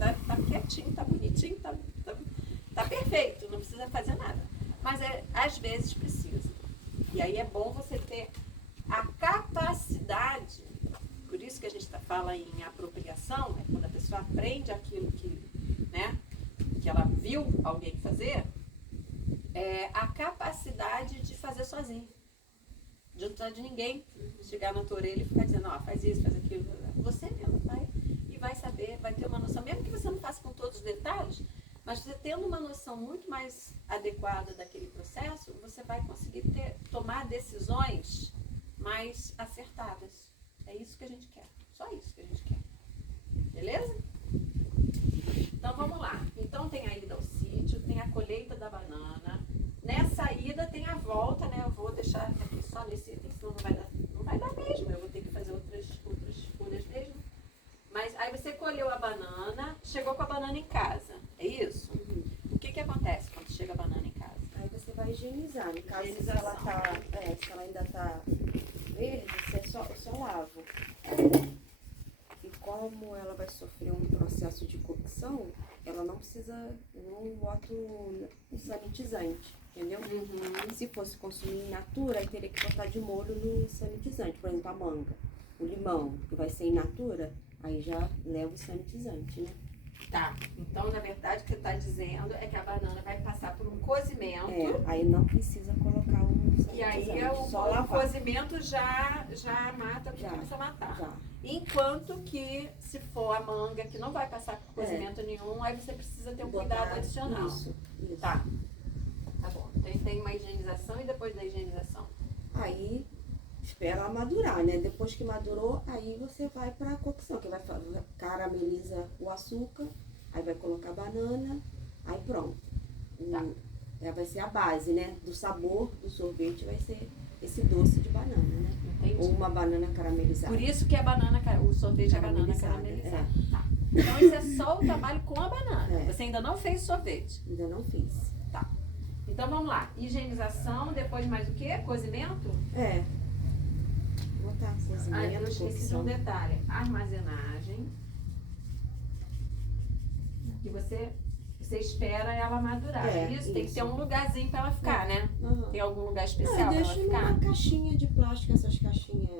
tá quietinho, tá bonitinho, tá perfeito, não precisa fazer nada. Mas às vezes precisa. E aí é bom você ter a capacidade, por isso que a gente fala em apropriação, é quando a pessoa aprende aquilo que ela viu alguém fazer, a capacidade de fazer sozinho. De não precisar de ninguém chegar na tua orelha e ficar dizendo, ó, faz isso, faz aquilo. Você mesmo vai e vai saber, vai ter uma noção, mesmo que você não faça com todos os detalhes, mas você tendo uma noção muito mais adequada daquele processo, você vai conseguir tomar decisões mais acertadas. É isso que a gente quer. Só isso que a gente quer. Beleza? Então vamos lá. Então tem a ida ao sítio, tem a colheita da banana. Nessa ida tem a volta, né? Eu vou deixar aqui só nesse item, senão não vai dar mesmo. Eu vou ter que fazer outras folhas mesmo. Mas aí você colheu a banana, chegou com a banana em casa. É isso? Uhum. O que acontece quando chega a banana em casa? Aí você vai higienizar. No caso, se ela ainda tá verde, você só lava. E como ela vai sofrer um processo de cocção, ela não precisa, eu não boto um sanitizante, entendeu? Uhum. Se fosse consumir in natura, aí teria que botar de molho no sanitizante, por exemplo, a manga. O limão, que vai ser in natura, aí já leva o sanitizante, né? Tá. Então, na verdade, o que você está dizendo é que a banana vai passar por um cozimento. Aí não precisa colocar um sanitizante. E aí só o lavar. cozimento já mata o que precisa matar. Já. Enquanto que, se for a manga, que não vai passar por cozimento nenhum, aí você precisa ter um cuidado adicional. Isso. Tá. Tá bom. Então tem uma higienização e depois da higienização? Aí espera ela madurar, né? Depois que madurou, aí você vai pra cocção, que vai carameliza o açúcar, aí vai colocar a banana, aí pronto. Vai ser a base, né? Do sabor do sorvete vai ser esse doce de banana, né? Entendi. Ou uma banana caramelizada. Por isso que o sorvete é banana caramelizada. Tá. Então isso é só o trabalho com a banana. Você ainda não fez o sorvete? Ainda não fiz. Tá. Então vamos lá. Higienização, depois mais o quê? Cozimento? Botar cozimento, Eu esqueci de um detalhe. Armazenagem. Que você espera ela madurar. Isso tem que ter um lugarzinho para ela ficar, né? Uhum. Tem algum lugar especial para ela deixa ficar? numa caixinha de plástico, essas caixinhas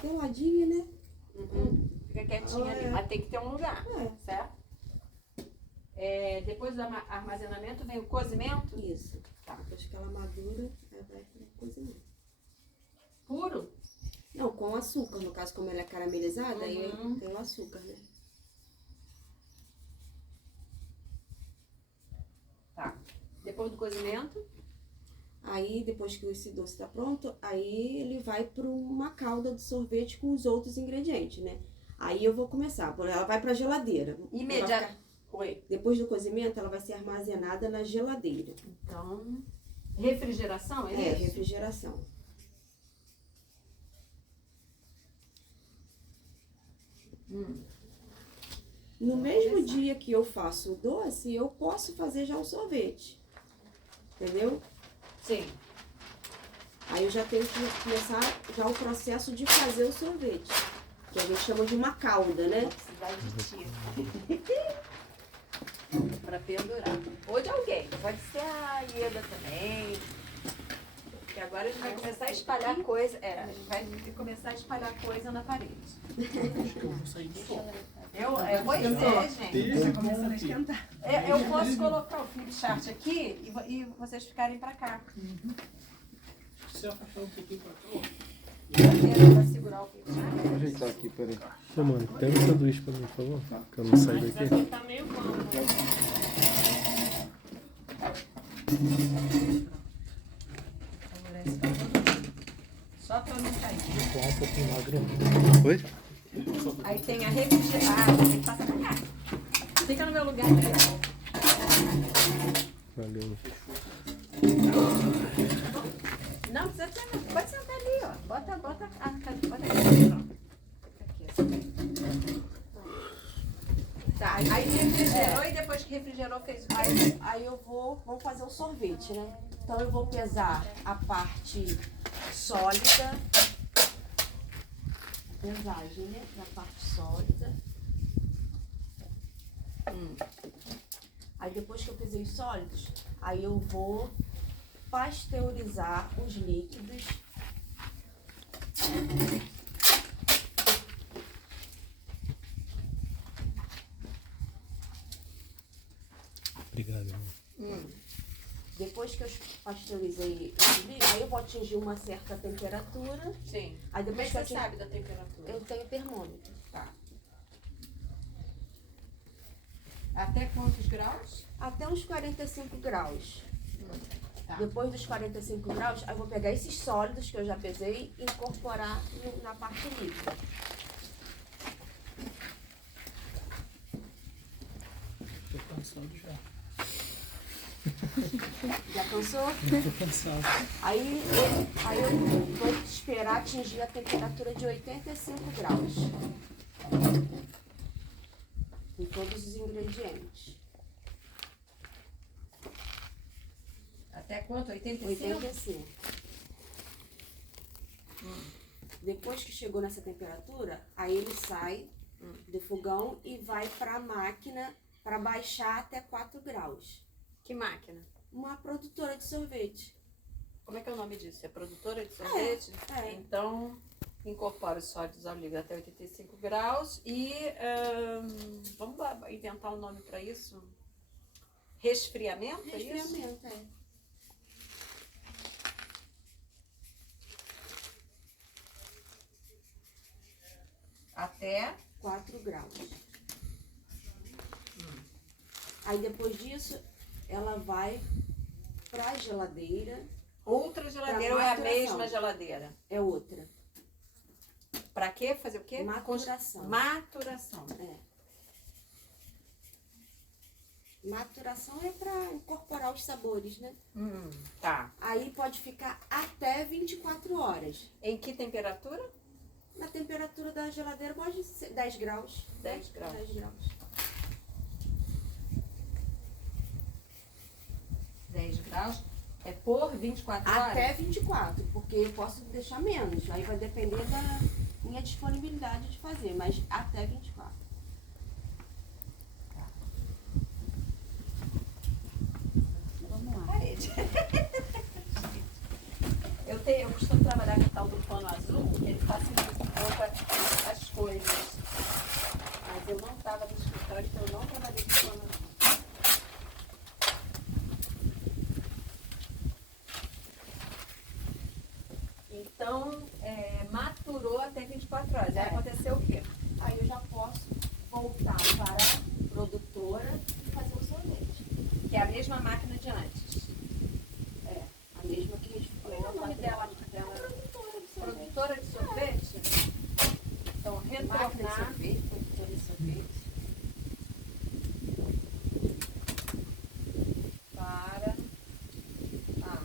geladinhas, né? Uhum. Fica quietinha ali. Mas tem que ter um lugar, certo? Depois do armazenamento vem o cozimento? Isso. Depois que ela madura, aí vai para o cozimento. Puro? Não, com açúcar. No caso, como ela é caramelizada, aí tem o açúcar, né? Tá. Depois do cozimento? Aí, depois que esse doce está pronto, aí ele vai para uma calda de sorvete com os outros ingredientes, né? Aí eu vou começar. Ela vai para a geladeira. Oi. Depois do cozimento, ela vai ser armazenada na geladeira. Então, refrigeração, é isso? Refrigeração. No mesmo dia que eu faço o doce, eu posso fazer já o sorvete. Entendeu? Sim. Aí eu já tenho que começar já o processo de fazer o sorvete. Que a gente chama de uma calda, né? Vou precisar de ti. Pra pendurar. Ou de alguém. Pode ser a Ieda também. Porque agora a gente vai começar a espalhar coisa. A gente vai começar a espalhar coisa na parede. Eu vou sair do sol. Pois é, gente. Já começando a esquentar. Eu posso colocar o flip chart aqui e vocês ficarem pra cá. Se você afastar um pouquinho pra cá, ó. Pra segurar o flip chart. Vou ajeitar aqui, peraí. Ô, mano, pega um sanduíche pra mim, por favor. Que eu não saio Mas daqui. assim tá meio bom. Só pra não cair. Vou um pouquinho magro. Oi? Aí tem a refrigeração. Tem que passar pra cá. Fica no meu lugar aqui. Valeu. Não precisa ter, não. Pode sentar ali, ó. Bota aqui. Pronto. Aqui. Tá, aí refrigerou e depois que refrigerou fez o quê? Aí vamos fazer o sorvete, né? Então eu vou pesar a parte sólida. Pesagem, né? Da parte sólida. Aí depois que eu pesei os sólidos, aí eu vou pasteurizar os líquidos. Obrigado, irmão. Depois que eu pasteurizei os líquidos, aí eu vou atingir uma certa temperatura. Sim. Aí Como é depois que que eu você atingir, sabe da temperatura? eu tenho termômetro. Tá. Até quantos graus? Até uns 45 graus. Tá. Depois dos 45 graus, aí eu vou pegar esses sólidos que eu já pesei e incorporar na parte líquida. Tô cansado já. Já cansou? Tô cansado. Aí eu vou esperar atingir a temperatura de 85 graus. Em todos os ingredientes. Até quanto? 85? 85. Depois que chegou nessa temperatura, aí ele sai do fogão e vai para a máquina para baixar até 4 graus. Que máquina? Uma produtora de sorvete. Como é que é o nome disso? É produtora de sorvete? É. Então, incorpora os sólidos ao líquido até 85 graus e vamos inventar um nome para isso? Resfriamento, é isso? Resfriamento, é. Até 4 graus. Aí depois disso, ela vai para a geladeira. outra geladeira ou é a maturação. mesma geladeira? É outra. Para quê? Fazer o quê? Maturação. Maturação. É. Maturação é para incorporar os sabores, né? Tá. Aí pode ficar até 24 horas. Em que temperatura? Na temperatura da geladeira pode ser 10 graus. 10 graus. 10 graus. 10 graus. É por 24 horas? Até 24, porque eu posso deixar menos. Aí vai depender da minha disponibilidade de fazer, mas até 24. Vamos lá. Parede. Eu costumo trabalhar com o tal do pano azul, que ele facilita um pouco as coisas. Mas eu não estava no escritório, então eu não trabalhei com pano azul. Então, maturou até 24 horas. Aí aconteceu o quê? Aí eu já posso voltar para a produtora e fazer o sorvete. Que é a mesma máquina de antes. É, a mesma que a gente Qual é o nome dela? Produtora de sorvete? Então, Máquina de retornar sorvete, produtora de sorvete. para a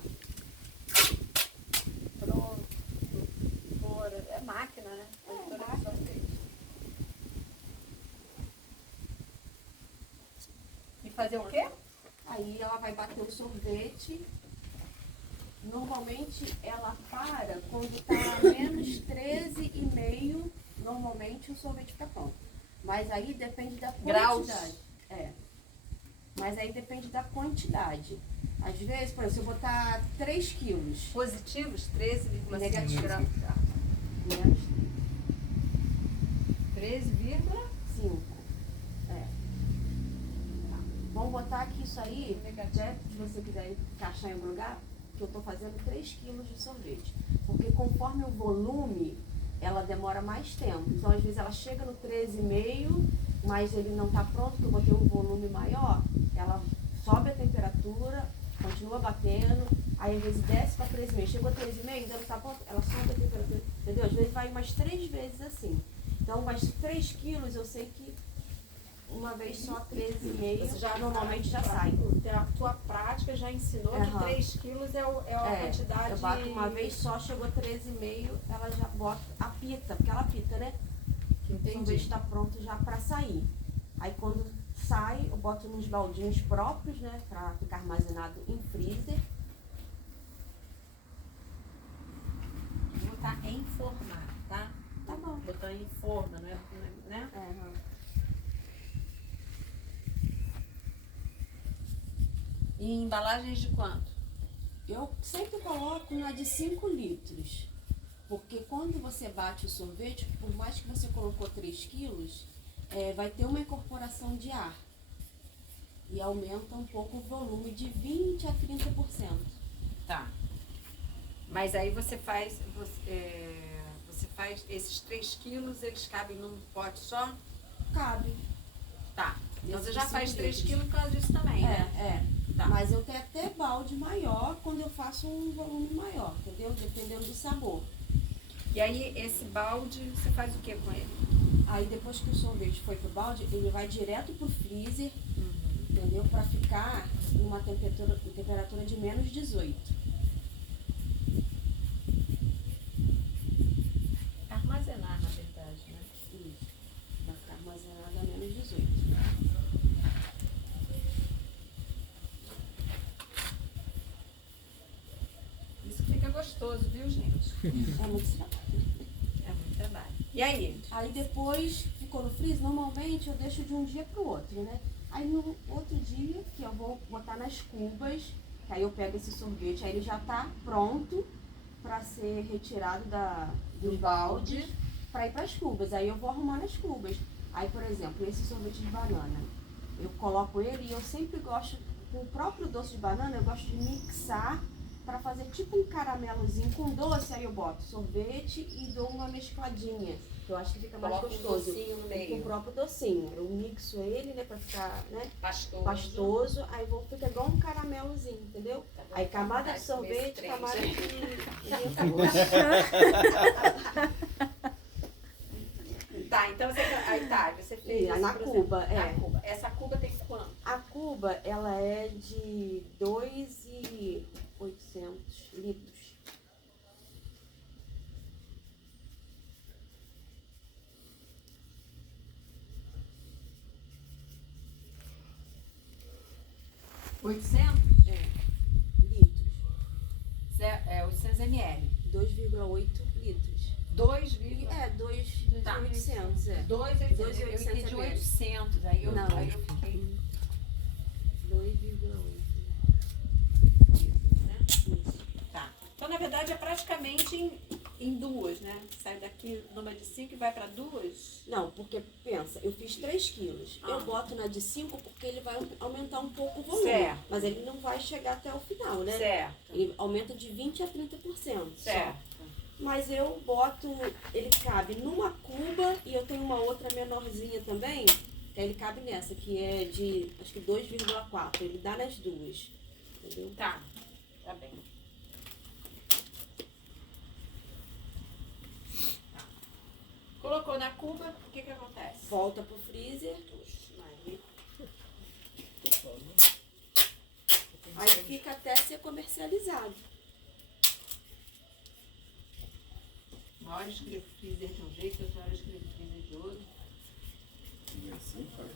produtora. É máquina, né? Produtora de sorvete. E fazer o quê? Aí ela vai bater o sorvete. Normalmente ela para quando está menos 13,5. Normalmente o sorvete fica pronto. Mas aí depende da Graus. quantidade. É. Mas aí depende da quantidade. Às vezes, por exemplo, se eu botar 3 quilos, Positivos, 13,5 Negativo. graus. menos 13,5. 5. É. Tá. Vamos botar aqui isso aí, né, se você quiser encaixar em algum lugar, que eu estou fazendo 3 quilos de sorvete. Porque conforme o volume, ela demora mais tempo. Então, às vezes, ela chega no 13,5, mas ele não está pronto, porque eu botei um volume maior. Ela sobe a temperatura, continua batendo, aí às vezes desce para 13,5. Chegou a 13,5, ainda não está pronto, ela sobe a temperatura. Entendeu? Às vezes vai umas 3 vezes assim. Então, umas 3 quilos, eu sei que uma vez só 13,5, Você já normalmente já sai. A tua prática já ensinou Aham. que 3 quilos é a quantidade. Eu bato uma vez só, chegou a 13,5, ela já bota a pita, porque ela pita, né? O sorvete Entendi. está pronto já para sair. Aí quando sai, eu boto nos baldinhos próprios, né? Para ficar armazenado em freezer. Vou botar em formar, tá? Tá bom. Botar em forma, não é? Né? É, aham. E embalagens de quanto? Eu sempre coloco na de 5 litros. Porque quando você bate o sorvete, por mais que você colocou 3 quilos, vai ter uma incorporação de ar. E aumenta um pouco o volume de 20% a 30%. Tá. Mas aí você faz esses 3 quilos, eles cabem num pote só? Cabe. Tá. Então Esses você já faz 5 3 litros. quilos por causa disso também, né? Tá. Mas eu tenho até balde maior quando eu faço um volume maior, entendeu? Dependendo do sabor. E aí esse balde, você faz o que com ele? Aí depois que o sorvete foi pro balde, ele vai direto pro freezer, entendeu? Pra ficar numa temperatura de menos 18. Armazenar, na verdade, né? Isso. Vai ficar armazenado a menos 18. Isso fica gostoso, viu, gente? É muito trabalho. É muito trabalho. E aí? Aí depois ficou no freezer, normalmente eu deixo de um dia pro outro, né? Aí no outro dia que eu vou botar nas cubas, que aí eu pego esse sorvete, aí ele já tá pronto para ser retirado dos baldes para ir para as cubas. Aí eu vou arrumar nas cubas. Aí, por exemplo, esse sorvete de banana, eu coloco ele e eu sempre gosto, com o próprio doce de banana, eu gosto de mixar para fazer tipo um caramelozinho com doce. Aí eu boto sorvete e dou uma mescladinha. Eu acho que fica mais Coloca um gostoso. docinho no Com meio. o próprio docinho. Eu mixo ele, né, pra ficar, né, Pastoso. pastoso. Aí fica igual um caramelozinho, entendeu? Tá bom, Aí camada de vontade de comer esse sorvete, trem. camada de... Tá, então você. Aí tá, você fez. Na esse processo. cuba, Na cuba. Essa cuba tem quanto? A cuba, ela é de 2.800 litros. Litros. 800 ml. 2,8 litros. 2, 2.800, 2,800. Eu 2.800 entendi ml. 800. Aí eu Não. aí eu fiquei. 2,8. Né? Tá. Então, na verdade, é praticamente em duas, né? Sai daqui numa de 5 e vai pra 2. Não, porque pensa, eu fiz 3 quilos. Ah. Eu boto na de 5 porque ele vai aumentar um pouco o volume. Certo. Mas ele não vai chegar até o final, né? Certo. Ele aumenta de 20% a 30%. só. Certo. Mas eu boto, ele cabe numa cuba e eu tenho uma outra menorzinha também, que aí ele cabe nessa, que é de, acho que 2,4. Ele dá nas duas, entendeu? Tá. Tá bem. Tá. Colocou na cuba, o que acontece? Volta pro freezer. Aí fica até ser comercializado. Uma hora escrevo freezer de um jeito, outra hora escrevo freezer de outro. E assim faz.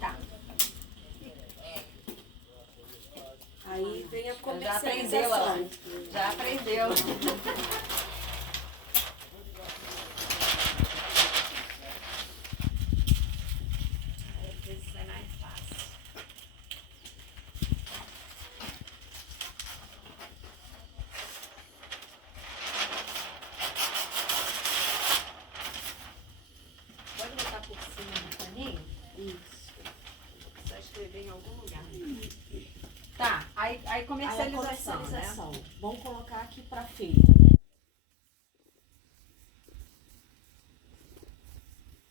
Tá. Aí vem a Já aprendeu, comercialização. Já aprendeu. Às vezes é mais fácil. Pode botar por cima do paninho? Isso. Só escrever em algum lugar. Tá, aí Aí a comercialização, comercialização. né? Vamos colocar aqui pra feira, né?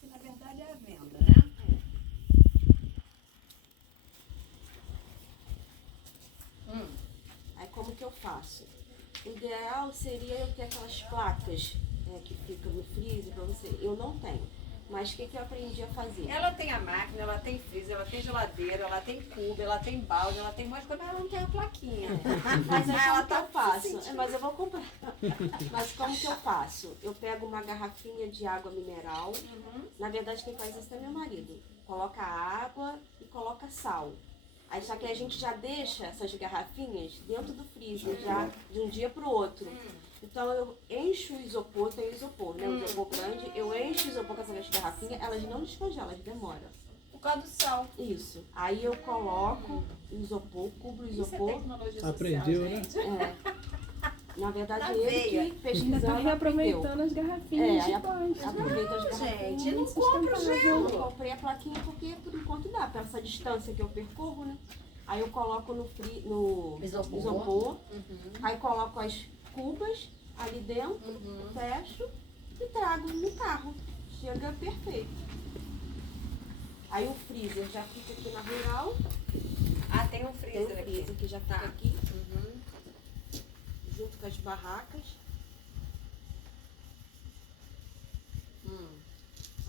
Que na verdade é a venda, né? Aí como que eu faço? O ideal seria eu ter aquelas placas que ficam no freezer pra você. Eu não tenho. Mas o que eu aprendi a fazer? Ela tem a máquina, ela tem freezer, ela tem geladeira, ela tem cubo, ela tem balde, ela tem um monte de coisa, mas ela não tem a plaquinha. Mas aí Ela como que tá eu faço? sentindo. Mas eu vou comprar. Mas como que eu faço? Eu pego uma garrafinha de água mineral. Na verdade quem faz isso é meu marido. Coloca água e coloca sal. Aí só que a gente já deixa essas garrafinhas dentro do freezer, já de um dia pro outro. Então eu encho o isopor tenho isopor, né? O isopor grande, eu encho o isopor com essas garrafinhas, elas não descongelam, elas demoram. Por causa do sal. Isso. Aí eu coloco o isopor, cubro o Isso é isopor. tecnologia social, Aprendeu, né? gente. Na verdade, Na ele veia. que Ainda pesquisando tá aprendeu. reaproveitando as garrafinhas aí de plástico. aproveita as garrafinhas. Gente, não compra o Eu gelo. comprei a plaquinha porque por enquanto dá, pela essa distância que eu percorro, né? Aí eu coloco no isopor, aí coloco as cubas ali dentro, fecho e trago no carro. Chega perfeito. Aí o freezer já fica aqui na rural. Ah, tem um Tem um freezer aqui. freezer que já fica aqui, junto com as barracas.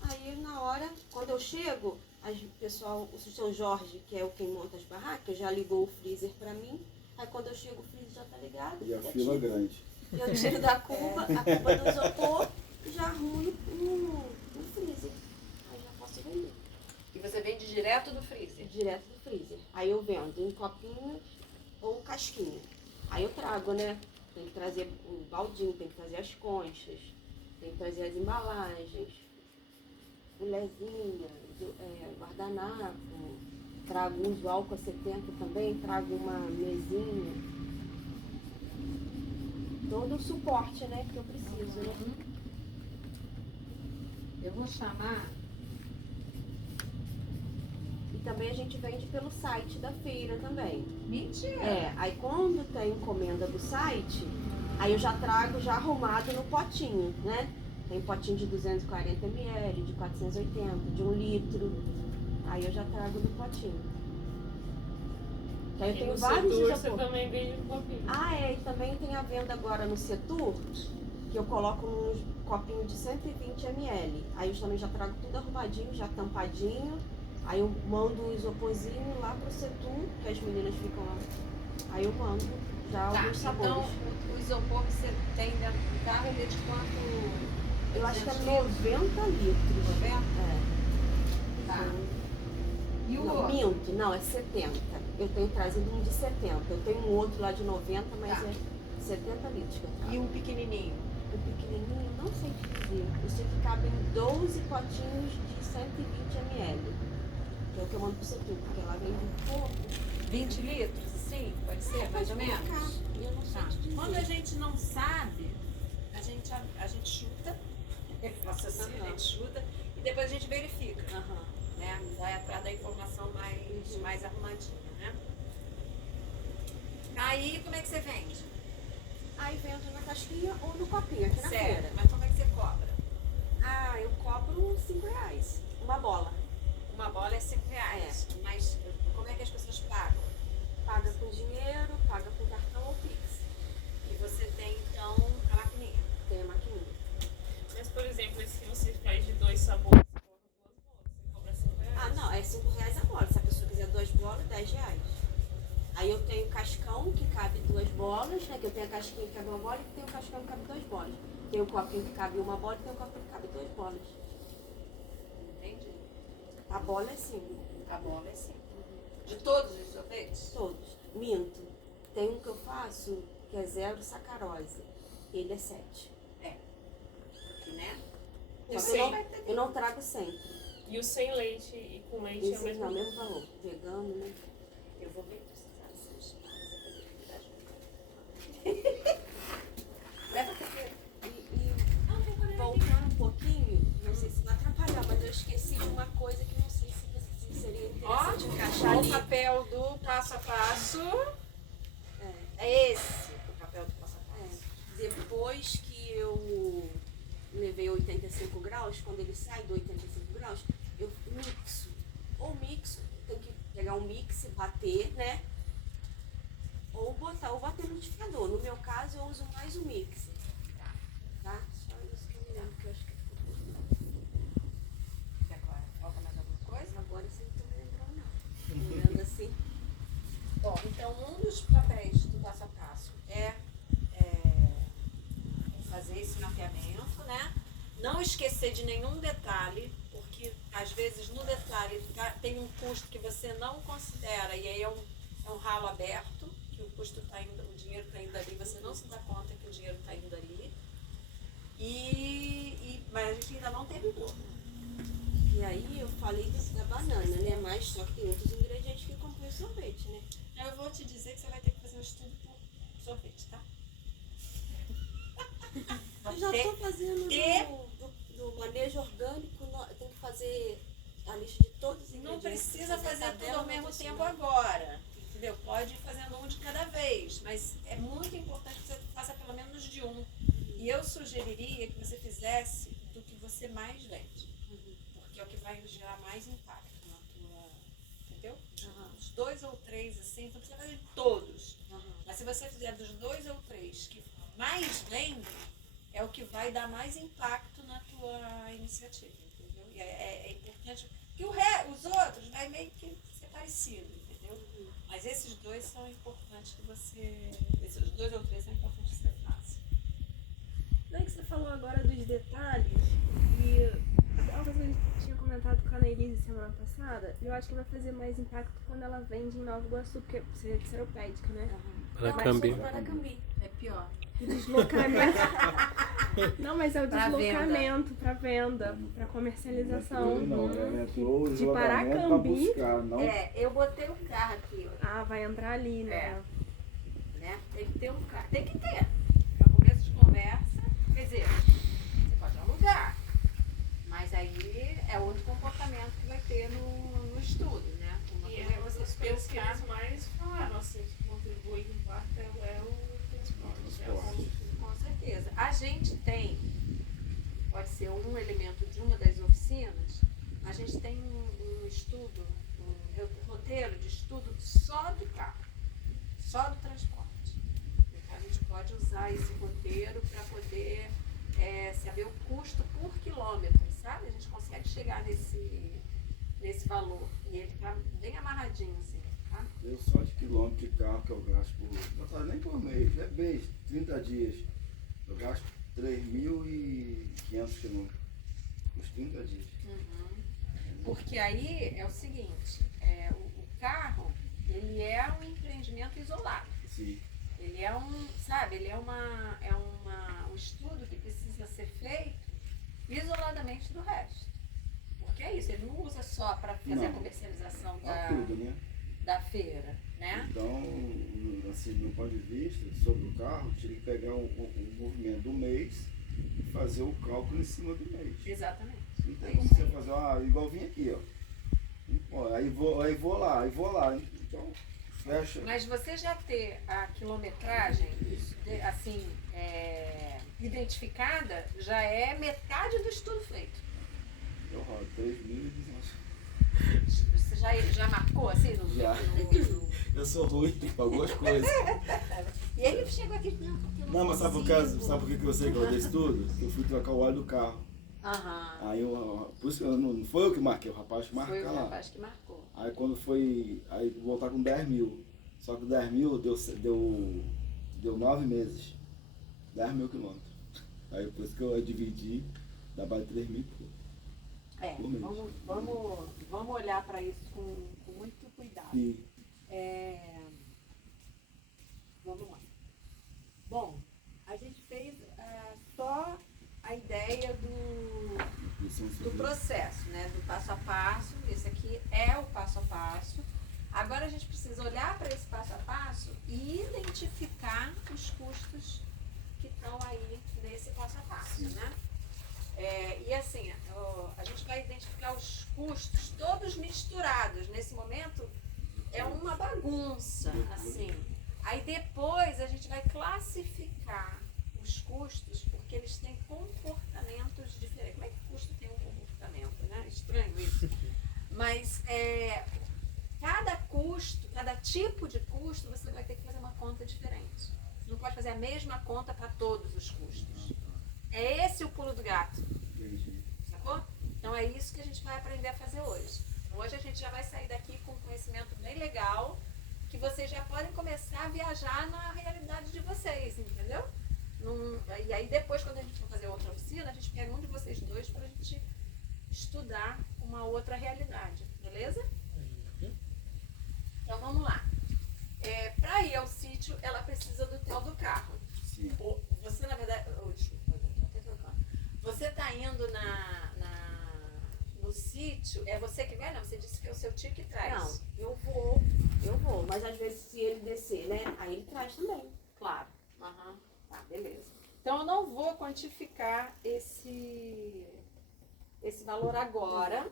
Aí na hora, quando eu chego, o seu Jorge, que é o quem monta as barracas, já ligou o freezer pra mim. Aí quando eu chego, o freezer já tá ligado. E a eu fila tiro- grande. Eu tiro da cuba, a cuba do isopor e já arrumo no freezer. Aí já posso vender. E você vende direto do freezer. Direto do freezer. Aí eu vendo em copinho ou casquinha. Aí eu trago, né? Tem que trazer o baldinho, tem que trazer as conchas, tem que trazer as embalagens, colherzinha, guardanapo, trago uns álcool 70 também, trago uma mesinha. Todo o suporte, né, que eu preciso, né? Eu vou chamar. E também a gente vende pelo site da feira também. Mentira. Aí quando tem encomenda do site, aí eu já trago já arrumado no potinho, né? Tem potinho de 240 ml, de 480, de 1 litro. Aí eu já trago no potinho. Que aí eu tenho no vários setor você isopor. também vende um copinho. E também tem a venda agora no Setur, que eu coloco num copinho de 120 ml. Aí eu também já trago tudo arrumadinho, já tampadinho. Aí eu mando o isoporzinho lá pro Setur, que as meninas ficam lá. Aí eu mando já alguns sabores. Então o isopor que você tem dentro do carro, ele é de quanto? Eu acho que é 200 90 litros. 90? É. Tá. E o Não, outro? minto, não, é 70. Eu tenho trazido um de 70. Eu tenho um outro lá de 90, mas Tá. é 70 litros que eu trago. E o pequenininho? O pequenininho, não sei te dizer. Eu sei que cabe em 12 potinhos de 120 ml. Que é o que eu mando pro Setur, porque lá vem um pouco. 20 litros, sim? Pode ser, mais ou menos? E eu não sei te dizer. Quando a gente não sabe, a gente chuta, raciocina, a gente chuta e depois a gente verifica, Aham. né? Vai atrás da informação mais arrumadinha, né? Aí, como é que você vende? Aí vendo na casquinha ou no copinho, aqui na Certo, feira. mas como é que você cobra? Eu cobro R$5. Uma bola. Uma bola é R$5, mas como é que as pessoas pagam? Paga com dinheiro, paga com cartão ou Pix. E você tem, então, a maquininha. Tem a maquininha. Mas, por exemplo, esse que você faz de 2 sabores, você cobra 5 reais. Não, é R$5 a bola. Se a pessoa quiser 2 bolas, R$10. Aí eu tenho cascão que cabe 2 bolas, né? Que eu tenho a casquinha que cabe uma bola e tenho o cascão que cabe 2 bolas. Tem o copinho que cabe uma bola e tem o copinho que cabe 2 bolas. Entendi. A bola é 5. A bola é 5. De todos os sorvetes? Todos. Minto. Tem um que eu faço que é 0 sacarose. Ele é 7. Né? Eu não trago sempre. E o sem leite e com leite é o Esse mesmo não, valor. mesmo valor. Vegano, né? Eu vou ver precisar dessas Leva pra E voltando um pouquinho, não sei se vai atrapalhar, mas eu esqueci de uma coisa que não sei se seria interessante encaixar o ali. papel do passo a passo. É esse o papel do passo a passo. Depois que eu levei 85 graus, quando ele sai do 85 graus, eu mixo. Ou mixo, tem que pegar um mix, bater, né? Ou bater no liquidificador. No meu caso, eu uso mais o mix. Tá? Só isso que eu me lembro que eu acho que E agora? Falta mais alguma coisa? agora sim não tô me lembrando, não. Lembrando assim. Bom, então um dos papéis do passo a passo é fazer esse mapeamento, né? Não esquecer de nenhum detalhe, porque às vezes no detalhe tem um custo que você não considera e aí é um ralo aberto, que o custo está indo, o dinheiro está indo ali, você não se dá conta que o dinheiro está indo ali. E mas a gente ainda não terminou. E aí eu falei da banana, né? Mas só que tem outros ingredientes que compõem o sorvete, né? Eu vou te dizer que você vai ter que fazer um estudo por sorvete, tá? Eu já Ter- tô fazendo ter- do manejo orgânico, eu tenho que fazer a lista de todos os ingredientes. Não precisa fazer tudo tabela ao mesmo tempo nutricional. agora, entendeu? Pode ir fazendo um de cada vez, mas é muito importante que você faça pelo menos de um. E eu sugeriria que você fizesse do que você mais vende, porque é o que vai gerar mais impacto na tua, entendeu? Uns 2 ou 3 assim, não precisa fazer de todos, mas se você fizer dos 2 ou 3 que mais vendem, é o que vai dar mais impacto na tua iniciativa, entendeu? E é importante, que os outros vai meio que ser parecido, entendeu? Mas esses 2 são importantes que você, esses 2 ou 3 são importantes que você faça. Não é que você falou agora dos detalhes e uma coisa que a gente tinha comentado com a Neilise semana passada, eu acho que vai fazer mais impacto quando ela vende em Nova Iguaçu, porque você é seropédica, né? Paracambi. Paracambi. É pior. O deslocamento. Não, mas é o Pra deslocamento para venda, para comercialização. Não, ela entrou o De deslocamento pra Paracambi. buscar, não. Eu botei um carro aqui, ó, Ah, vai entrar ali, né? né? Tem que ter um carro, tem que ter. Para começo de conversa, quer dizer, você pode alugar, mas aí é outro comportamento que vai ter no estudo, né? Uma E coisa é você as coisas que pensar. eles mais falaram, assim, que contribui com o impacto é o transporte. Com certeza. A gente tem, pode ser um elemento de uma das oficinas, a gente tem um estudo, um roteiro de estudo só do carro, só do transporte. Então a gente pode usar esse roteiro para poder saber o custo por quilômetro, sabe? A gente consegue chegar nesse valor. E ele tá bem amarradinho assim, tá? Eu só de quilômetro de carro que eu gasto não tá nem por mês, é mês, 30 dias. Eu gasto 3.500 quilômetros, os 30 dias. Porque aí é o seguinte, o carro, ele é um empreendimento isolado. Sim. Ele é um estudo que precisa ser feito isoladamente do resto. Porque é isso, ele não usa só para fazer a Não. comercialização Tá tudo, né? da feira, né? Então, assim, do meu ponto de vista, sobre o carro, tinha que pegar o movimento do mês e fazer o cálculo em cima do mês. Exatamente. Não tem como você fazer, igual vim aqui, ó. Aí vou lá. Então, fecha. Mas você já ter a quilometragem assim, identificada, já é metade do estudo feito. Eu rodo 3.200. Você já marcou assim no Já. Eu sou ruim pra algumas coisas. E ele chegou aqui, não, porque eu Não, mas sabe por que eu sei que eu rodei isso tudo? Que eu fui trocar o óleo do carro. Aham. Aí por isso que não foi eu que marquei, o rapaz que Foi marca o lá. rapaz que marcou. Aí quando foi. Aí voltar com 10 mil. Só que 10 mil deu 9 meses. 10 mil quilômetros. Aí por isso que eu dividi, dá mais de 3 mil. Por mês. Vamos olhar para isso com muito cuidado. E Vamos lá. Bom, a gente fez só a ideia do processo, né? Do passo a passo. Esse aqui é o passo a passo. Agora a gente precisa olhar para esse passo a passo e identificar os custos que estão aí nesse passo a passo, né? E assim, a gente vai identificar os custos todos misturados. Nesse momento é uma bagunça, assim. Aí depois a gente vai classificar os custos, porque eles têm comportamentos diferentes. Como é que o custo tem um comportamento, né? Estranho isso. Mas cada custo, cada tipo de custo, você vai ter que fazer uma conta diferente. Você não pode fazer a mesma conta para todos os custos. É esse o pulo do gato. Sacou? Então é isso que a gente vai aprender a fazer hoje. Hoje a gente já vai sair daqui com um conhecimento bem legal, que vocês já podem começar a viajar na realidade de vocês, entendeu? E aí depois, quando a gente for fazer outra oficina, a gente pega um de vocês dois para a gente estudar uma outra realidade, beleza? Então vamos lá. Para ir ao sítio, ela precisa do tal do carro. sim. Você, na verdade, desculpa, eu tô até trocando. Você tá indo no sítio, é você que vai? Não, você disse que é o seu tio que traz. Não, eu vou, mas às vezes se ele descer, né? Aí ele traz também. Claro. Aham. Tá, beleza. Então eu não vou quantificar esse valor agora,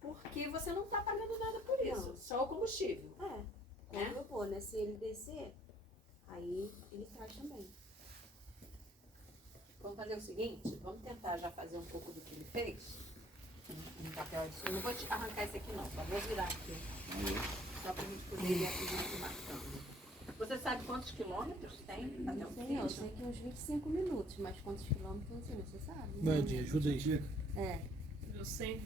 porque você não está pagando nada por isso, Não. só o combustível. Quando eu vou, né? Se ele descer, aí ele traz também. Vamos fazer o seguinte, vamos tentar já fazer um pouco do que ele fez. Um papel de... Eu não vou te arrancar esse aqui não, só vou virar aqui. Só para a gente poder ir marcando. Você sabe quantos quilômetros tem até o Sim, eu sítio? sei que uns 25 minutos, mas quantos quilômetros não sei, você sabe? Nadia, ajuda aí. É. Eu sei.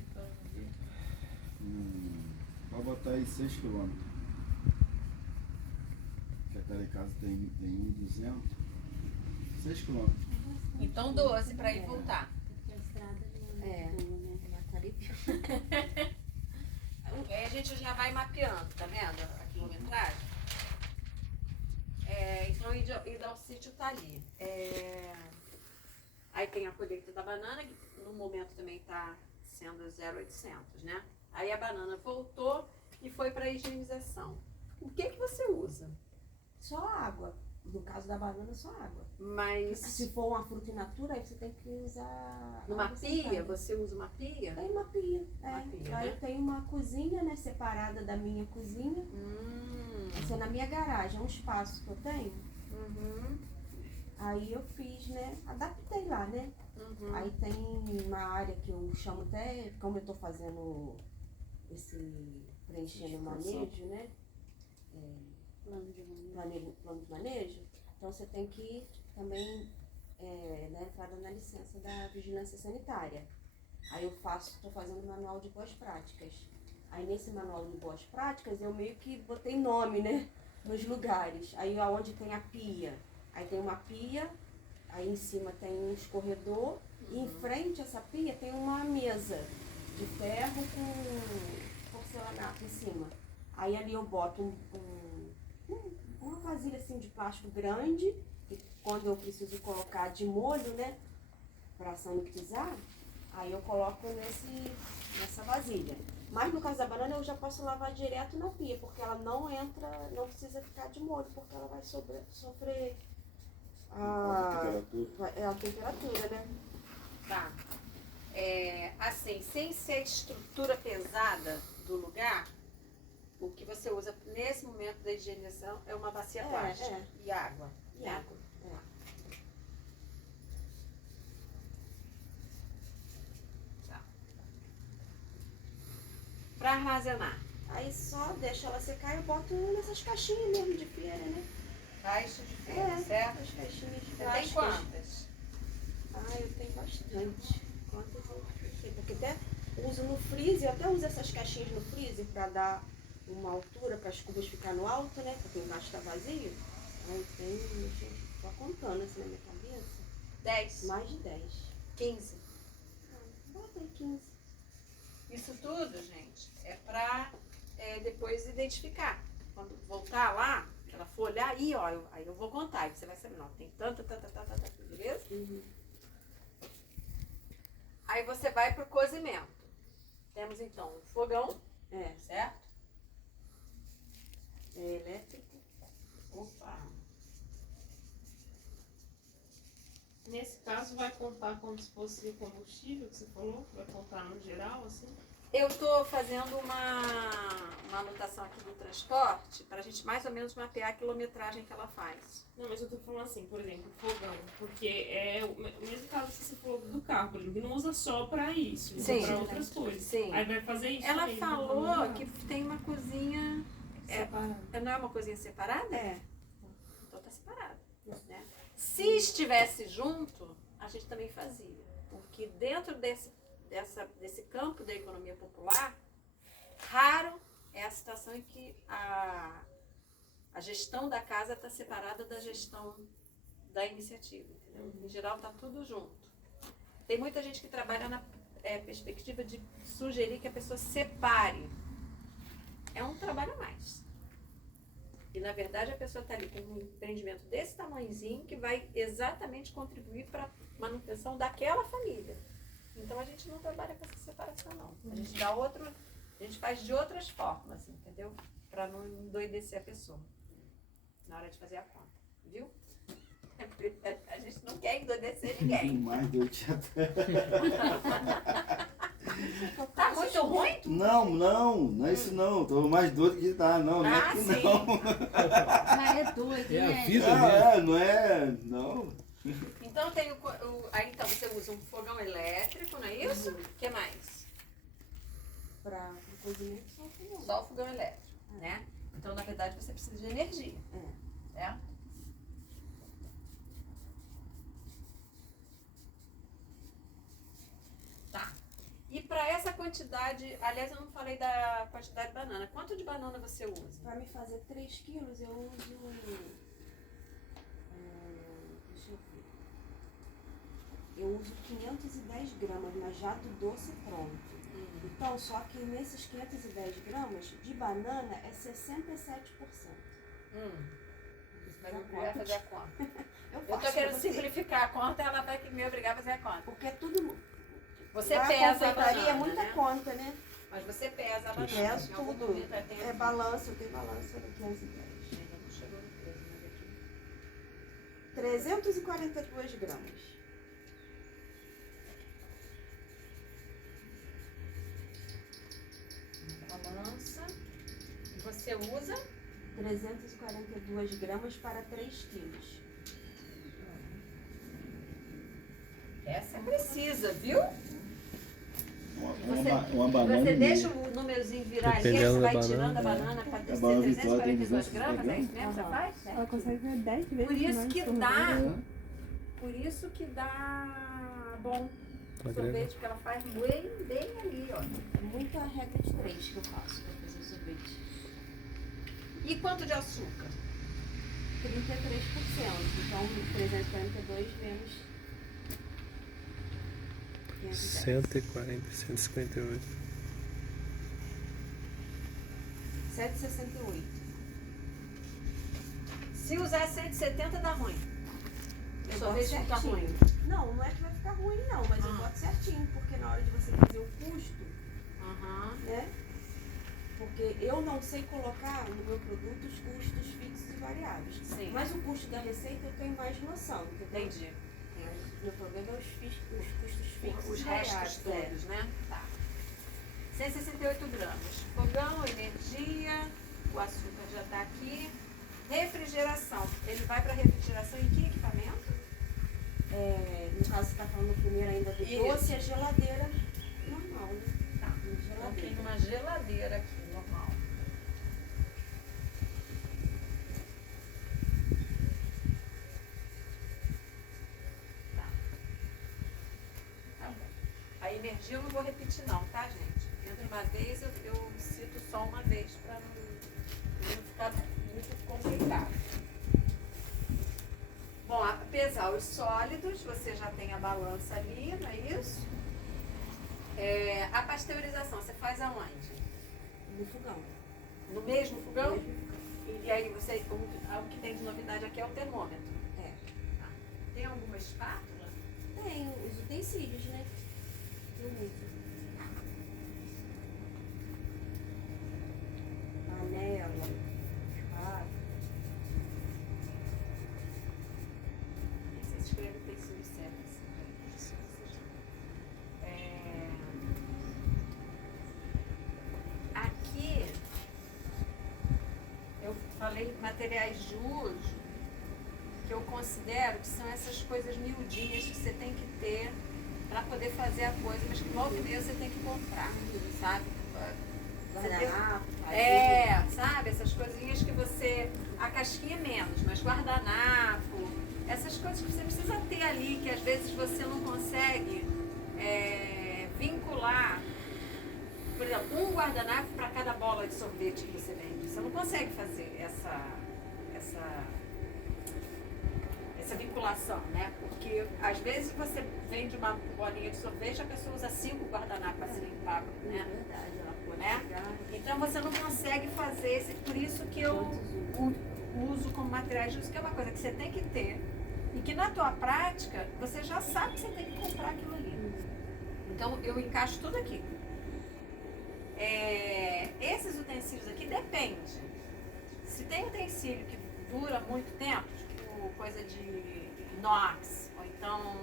Vai botar aí 6 km. Que até lá em casa tem 1.200. 6 km. Então 12 para ir voltar. Porque a estrada não É. boa, né? Aí a gente já vai mapeando, tá vendo? A quilometragem. Então, ida ao sítio tá ali. Aí tem a colheita da banana, que no momento também tá sendo 0,800, né? Aí a banana voltou e foi para higienização. O que você usa? Só água. No caso da banana, só água. Mas Se for uma fruta in natura, aí você tem que usar. numa água pia, sanitária. você usa uma pia? Tem uma pia. Uma pia, Lá né? eu tenho uma cozinha, né? Separada da minha cozinha. Isso é na minha garagem, é um espaço que eu tenho. Uhum. Aí eu fiz, né? Adaptei lá, né? Uhum. Aí tem uma área que eu chamo até, como eu tô fazendo esse preenchendo o manejo, né? Plano de manejo. Plano de manejo. Então você tem que também dar entrada na licença da vigilância sanitária. Aí eu tô fazendo manual de boas práticas. Aí nesse manual de boas práticas eu meio que botei nome, né? Nos lugares. Aí aonde tem a pia. Aí tem uma pia, aí em cima tem um escorredor, e em frente a essa pia tem uma mesa de ferro com porcelanato em cima. Aí ali eu boto uma vasilha assim de plástico grande, que quando eu preciso colocar de molho, né, para sanitizar, aí eu coloco nessa vasilha. Mas no caso da banana eu já posso lavar direto na pia, porque ela não entra, não precisa ficar de molho, porque ela vai sofrer a temperatura, né? Tá. Assim, sem ser a estrutura pesada do lugar, o que você usa nesse momento da higienização é uma bacia plástica e água. E água. Tá. Para armazenar, Aí só deixa ela secar e eu boto nessas caixinhas mesmo de feira, né? caixa de feira, certo? As caixinhas de Você tem plástico. quantas? Eu tenho bastante. Quantas eu sei, porque até uso no freezer, eu até uso essas caixinhas no freezer para dar uma altura para as cubas ficar no alto, né? Porque embaixo está vazio. Aí tem, tô contando assim na minha cabeça, 10, mais de 10. 15. Bota aí 15. Isso tudo, gente, é para depois identificar. Quando voltar lá, que ela for olhar aí, ó, aí eu vou contar. E você vai saber, não, tem tanta, beleza? Uhum. Aí você vai pro cozimento. Temos então um fogão, certo? É elétrico. Opa! Nesse caso, vai contar como se fosse o combustível que você falou? Vai contar no geral, assim? Eu estou fazendo uma anotação aqui do transporte para a gente mais ou menos mapear a quilometragem que ela faz. Não, mas eu tô falando assim, por exemplo, fogão. Porque é o mesmo caso que você falou do carro, por exemplo, que não usa só pra isso, usa Sim. pra outras coisas. Sim. Aí vai fazer isso. Ela aí, falou então, que tem uma cozinha. separado. Não é uma cozinha separada? Então tá separado. Né? Se estivesse junto, a gente também fazia. Porque dentro desse campo da economia popular, raro é a situação em que a gestão da casa está separada da gestão da iniciativa. Entendeu? Em geral está tudo junto. Tem muita gente que trabalha na perspectiva de sugerir que a pessoa separe. É um trabalho a mais. E na verdade a pessoa está ali com um empreendimento desse tamanhozinho que vai exatamente contribuir para a manutenção daquela família. Então a gente não trabalha com essa separação não. A gente dá outro, a gente faz de outras formas, entendeu? Para não endoidecer a pessoa na hora de fazer a conta, viu? A gente não quer endoidecer ninguém. Mais doido até. Tá muito ruim? Não é isso não. Tô mais doido que tá, não é que sim. não. Mas é doido, É a né? vida Não é, não. Então tem aí então você usa um fogão elétrico, não é isso? O que mais? Para o cozimento só o fogão. Só o fogão elétrico, né? Então na verdade você precisa de energia, certo? Tá. E para essa quantidade, aliás eu não falei da quantidade de banana. Quanto de banana você usa? Para me fazer 3 quilos eu uso. Deixa eu ver. Eu uso 510 gramas, mas já do doce pronto. Então, só que nesses 510 gramas de banana é 67%. Vai me obrigar a fazer a conta. Eu Eu tô faço querendo pra você, simplificar a conta, ela vai me obrigar a fazer a conta. porque é tudo. Você Na pesa a confeitaria banana, é muita né? conta, né? Mas você pesa a banana. Peso Em algum tudo. momento ela tem É balança, eu tenho balança de 510. Ainda não chegou no peso, mas aqui. 342 gramas. Balança. E você usa? 342 gramas para 3 quilos. Essa é precisa, viu? Uma banana. Você deixa o númerozinho virar ali, aí você Dependendo vai da tirando a banana, banana para A ter banana Vitória tem 342 200 gramas, é isso mesmo que você faz? Ela consegue ver 10 vezes Por isso mais que sorvete. dá, por isso que dá bom sorvete, porque ela faz bem ali, ó. É muita regra de 3 que eu faço para fazer sorvete. E quanto de açúcar? 33%. Então, 342 menos 510. 140, 158. 7,68. Se usar 170 dá ruim. O Eu sorvete boto fica ruim. certinho. Não, não é que vai ficar ruim não, mas eu boto certinho, porque na hora de você fazer o custo, Aham. né? Porque eu não sei colocar no meu produto os custos fixos e variáveis. Sim. Mas o custo da receita eu tenho mais noção, entendeu? Entendi. Meu problema é os custos fixos Os e restos variáveis. todos, né? Tá. 168 gramas. Fogão, energia, o açúcar já está aqui. Refrigeração. Ele vai para refrigeração em que equipamento? No caso, você está falando primeiro ainda do Isso. doce, a geladeira normal, né? Tá. Coloquei Geladeira. numa geladeira aqui, normal. Tá. Tá bom. A energia eu não vou repetir não, tá, gente? Entra uma vez, eu cito só uma vez para não ficar muito complicado. Bom, a pesar os sólidos, você já tem a balança ali, não é isso? A pasteurização, você faz aonde? No fogão. No mesmo fogão? E aí você, algo que tem de novidade aqui é o termômetro. É. Tá. Tem alguma espátula? Tem os utensílios, né? Não uso. Panela, churrasco. Você escreve utensílios certos. Aqui eu falei materiais de uso que eu considero que são essas coisas miudinhas que você tem que ter para poder fazer a coisa, mas que volta e meia você tem que comprar, sabe? Guardanapo, Sabe? Essas coisinhas que você. A casquinha é menos, mas guardanapo, essas coisas que você precisa ter ali, que às vezes você não consegue vincular. Por exemplo, um guardanapo para cada bola de sorvete que você vende. Você não consegue fazer esse essa vinculação, né? Porque às vezes você vende uma bolinha de sorvete, a pessoa usa 5 guardanapos para se limpar, né? Verdade, ela pode Né? pegar. Então você não consegue fazer esse, por isso que eu uso como materiais de uso, que é uma coisa que você tem que ter e que na tua prática você já sabe que você tem que comprar aquilo ali. Então eu encaixo tudo aqui. Esses utensílios aqui depende. Se tem utensílio que dura muito tempo, tipo coisa de inox, ou então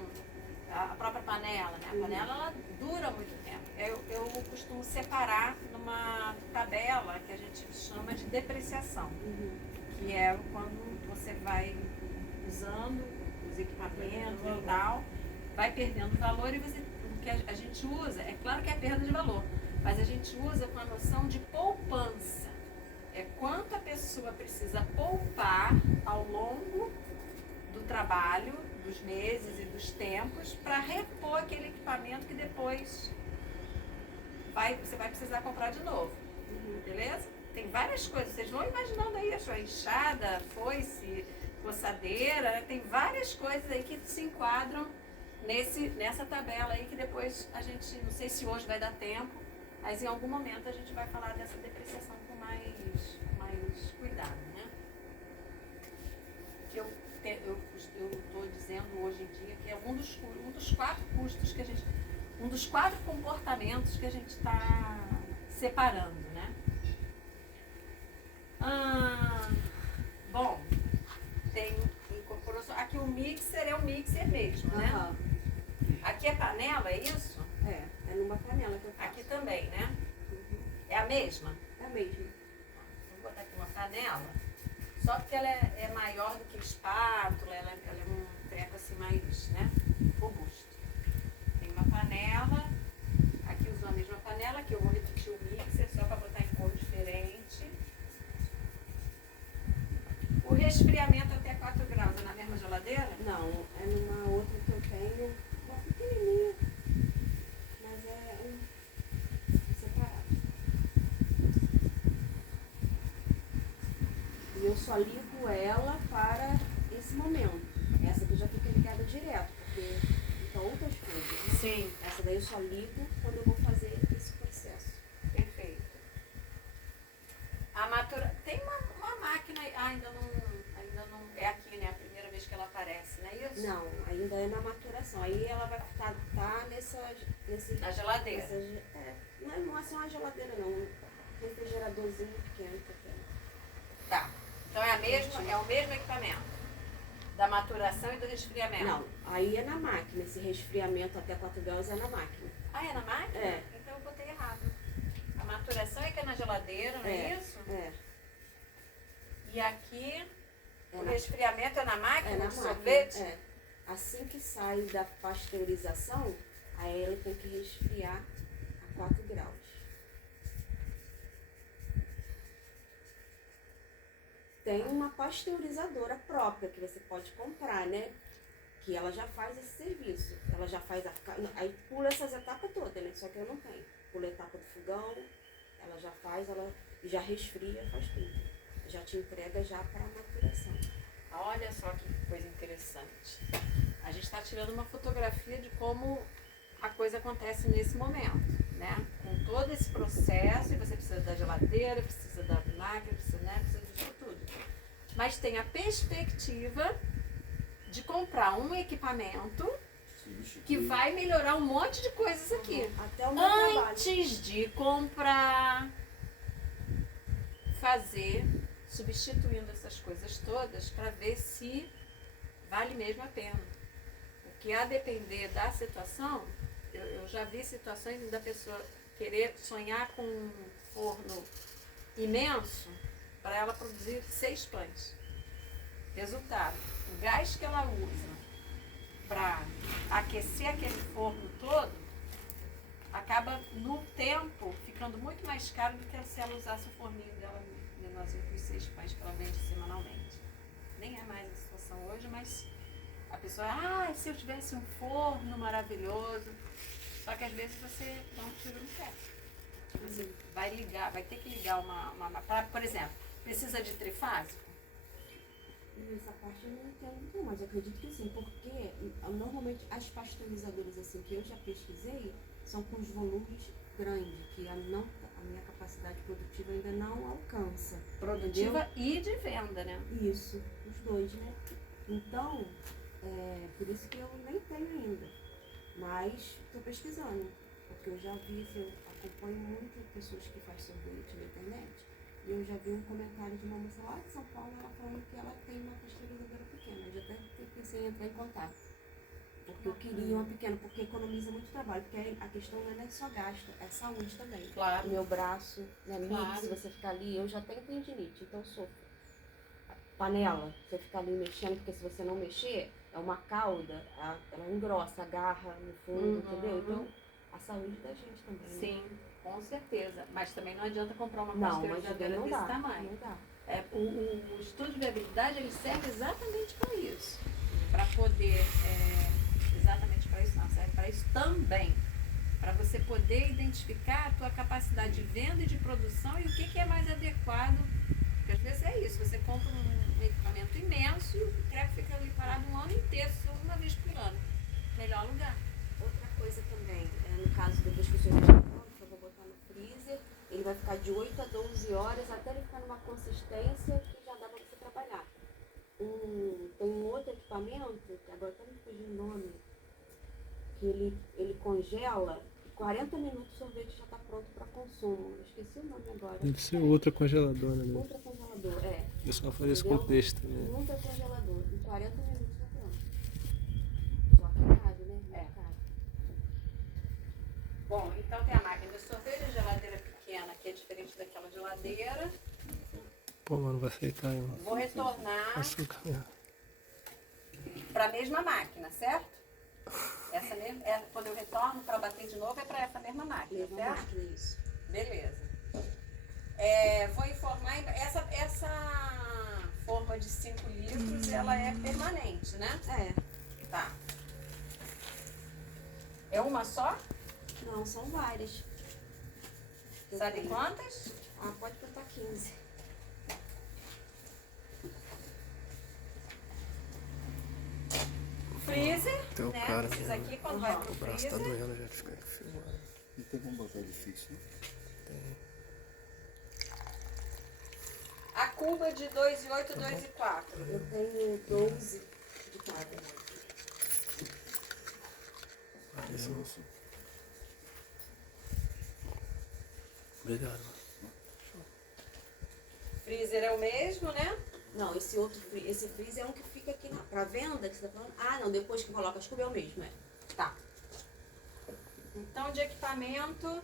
a própria panela, né? A panela ela dura muito tempo. Eu costumo separar numa tabela que a gente chama de depreciação, que é quando você vai usando os equipamentos e tal, vai perdendo valor e você, o que a gente usa, é claro que é perda de valor, mas a gente usa com a noção de poupança. É quanto a pessoa precisa poupar ao longo do trabalho, dos meses e dos tempos, para repor aquele equipamento que depois você vai precisar comprar de novo. Beleza? Tem várias coisas, vocês vão imaginando aí a sua enxada, foice, coçadeira, né? Tem várias coisas aí que se enquadram nessa tabela aí que depois a gente, não sei se hoje vai dar tempo, mas em algum momento a gente vai falar dessa depreciação com mais cuidado, né? Que eu estou dizendo hoje em dia que é um dos 4 custos que a gente, um dos 4 comportamentos que a gente está separando, né? Bom, tem incorporação. Aqui o mixer é o mixer mesmo, né? Aqui é panela, é isso? É numa panela que eu faço. Aqui também, né? É a mesma? É a mesma. Vou botar aqui uma panela. Só porque ela é maior do que espátula, ela é um treco assim mais, né? Robusto. Tem uma panela. Aqui usou a mesma panela, que eu vou repetir o mixer só para botar em cor diferente. O resfriamento até 4 graus é na mesma geladeira? Não, é numa outra que eu tenho, uma pequenininha, mas é separado. E eu só ligo ela para esse momento. Essa aqui já fica ligada direto, porque fica outras coisas, né? Sim. Essa daí eu só ligo quando eu vou fazer esse processo. Perfeito. Tem uma máquina, ainda não é aqui, né? A primeira vez que ela aparece, não é isso? Não, ainda é na maturação. Aí ela vai ficar Na geladeira. Não é só uma geladeira não, um refrigeradorzinho pequeno que eu tenho. Tá. Então é o mesmo equipamento da maturação e do resfriamento? Não, aí é na máquina, esse resfriamento até 4 graus é na máquina. Ah, é na máquina? É. Então eu botei errado. A maturação é que é na geladeira, não é isso? É. E aqui o na- resfriamento é na máquina, É na do máquina. sorvete? É. Assim que sai da pasteurização, aí ela tem que resfriar a 4 graus. Tem uma pasteurizadora própria que você pode comprar, né? Que ela já faz esse serviço. Ela já faz aí pula essas etapas todas, né? Só que eu não tenho. Pula a etapa do fogão, ela já faz, ela já resfria, faz tudo. Já te entrega já para maturação. Olha só que coisa interessante. A gente está tirando uma fotografia de como a coisa acontece nesse momento, né? Com todo esse processo, e você precisa da geladeira, precisa da máquina, precisa disso tudo. Mas tem a perspectiva de comprar um equipamento que vai melhorar um monte de coisas aqui. Até o meu trabalho. Antes de comprar, fazer, substituindo essas coisas todas para ver se vale mesmo a pena. Porque a depender da situação, eu já vi situações da pessoa querer sonhar com um forno imenso para ela produzir 6 pães. Resultado, o gás que ela usa para aquecer aquele forno todo acaba no tempo ficando muito mais caro do que se ela usasse o forninho dela menorzinho com os 6 pães que ela vende semanalmente. Nem é mais a situação hoje, mas a pessoa, se eu tivesse um forno maravilhoso. Só que às vezes você dá um tiro no pé. Você vai ter que ligar uma por exemplo, precisa de trifásico? Essa parte eu não entendo muito, mas acredito que sim, porque normalmente as pasteurizadoras assim que eu já pesquisei são com os volumes grandes, que a minha capacidade produtiva ainda não alcança. Produtiva e de venda, né? Isso, os dois, né? Então, por isso que eu nem tenho ainda. Mas estou pesquisando, porque eu já vi, eu acompanho muito pessoas que fazem sorvete na internet. E eu já vi um comentário de uma moça lá de São Paulo, ela falando que ela tem uma pasteurizadora pequena. Eu já até pensei em entrar em contato. Porque eu queria uma pequena, porque economiza muito trabalho. Porque a questão não é só gasto, é saúde também. Claro. Meu braço, né, Claro. se você ficar ali, eu já tenho tendinite, então sofro. Panela, você ficar ali mexendo, porque se você não mexer, é uma cauda, ela engrossa, agarra no fundo, entendeu? Então, a saúde da gente também. Né? Sim, com certeza. Mas também não adianta comprar uma Não, mas pasteurizadora não desse dá, tamanho. não dá. O estudo de viabilidade ele serve exatamente para isso. Para poder, exatamente para isso não, serve para isso também. Para você poder identificar a tua capacidade de venda e de produção e o que é mais adequado. Porque às vezes é isso, você compra um equipamento imenso e o treco fica ali parado um ano inteiro, só uma vez por ano. Melhor lugar. Outra coisa também, no caso depois que o senhor estiver pronto, eu vou botar no freezer, ele vai ficar de 8 a 12 horas até ele ficar numa consistência que já dá para você trabalhar. Tem um outro equipamento, que agora está me fugindo o nome, que ele congela, 40 minutos o sorvete já está pronto para consumo. Eu esqueci o nome agora. Deve ser outra congeladora, né? Ultra congelador, O pessoal faz esse contexto, né? Ultra congelador, em 40 minutos está pronto. Só que é caro, né? Muito caro. Bom, então tem a máquina de sorvete, a geladeira pequena, que é diferente daquela geladeira. Pô, mano, vai aceitar hein? Vou retornar Açúcar, né? para a mesma máquina, certo? Essa mesma, quando eu retorno para bater de novo é para essa mesma máquina, Mesma certo? máquina, isso. Beleza. Vou informar, essa forma de 5 litros, ela é permanente, né? Tá. É uma só? Não, são várias. Sabe quantas? Pode botar 15. Freezer, Teu né? cara, Esses né? aqui, quando vai pro O braço tá freezer, doendo já de ficar filmando. Não tem como botar difícil, né? a cuba de 2,8, 2,4. Eu tenho 12 de cada. Esse moço. Obrigado. Freezer é o mesmo, né? Não, esse freezer é um que fica aqui pra venda, que você tá falando. Não, depois que coloca as cubas é o mesmo, Tá. Então, de equipamento,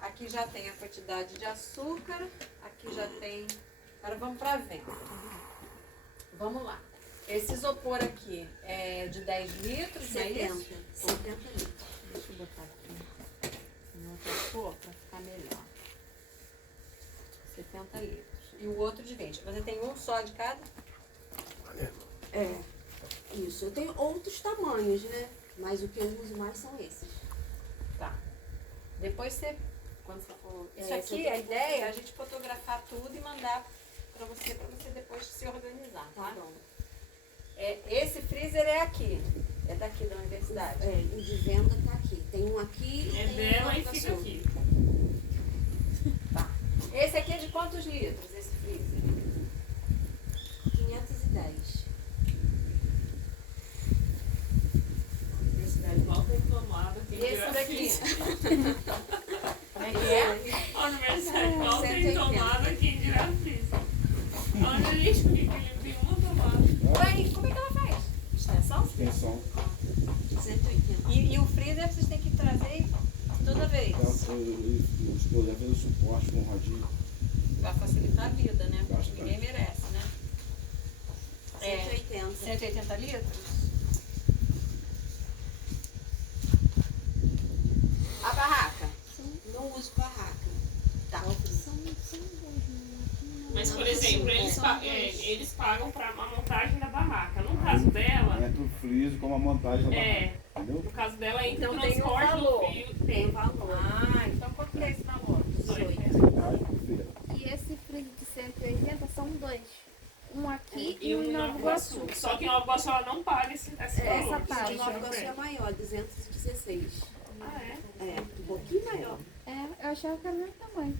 aqui já tem a quantidade de açúcar, aqui já tem... Agora vamos para venda. Vamos lá. Esse isopor aqui é de 10 litros, é isso? 70 litros. Deixa eu botar aqui no outro cor para ficar melhor. 70 litros. E o outro de 20. Você tem um só de cada? Isso. Eu tenho outros tamanhos, né? Mas o que eu uso mais são esses. Tá. Depois você... Quando você for... Isso esse aqui, aqui a ideia é a gente fotografar tudo e mandar para você depois se organizar, tá? bom. Esse freezer é aqui. É daqui da universidade. O de venda tá aqui. Tem um aqui e tem dela um e fica aqui. Tá. Esse aqui é de quantos litros, esse freezer? 510. Universidade mal reclamada. E esse daqui? Como é que é? A universidade mal 180. tem tomada, quem dirá freezer. Olha ali, que ele tem uma tomada. Ué, como é que ela faz? Extensão? Extensão. 180. E o freezer vocês têm que trazer toda vez. Os problemas do suporte com o radinho. Pra facilitar a vida, né? Porque Bastante. ninguém merece, né? 180. 180 litros? A barraca? Não uso barraca. Tá. Mas, por exemplo, eles pagam para a montagem da barraca. No caso dela, Entra o freezer com a montagem da barraca. Entendeu? no caso dela, entra Então o tem um transporte valor. do fio. Tem valor. Ah, então quanto que é esse valor? 18. Reais por feira. E esse freezer de 180 são dois. Um aqui aqui E o de Nova Iguaçu. Só que em Nova Iguaçu ela não paga esse Essa valor. taxa de Nova Iguaçu é maior, 216. Ah, é? É, um pouquinho maior. eu achava que era o mesmo tamanho.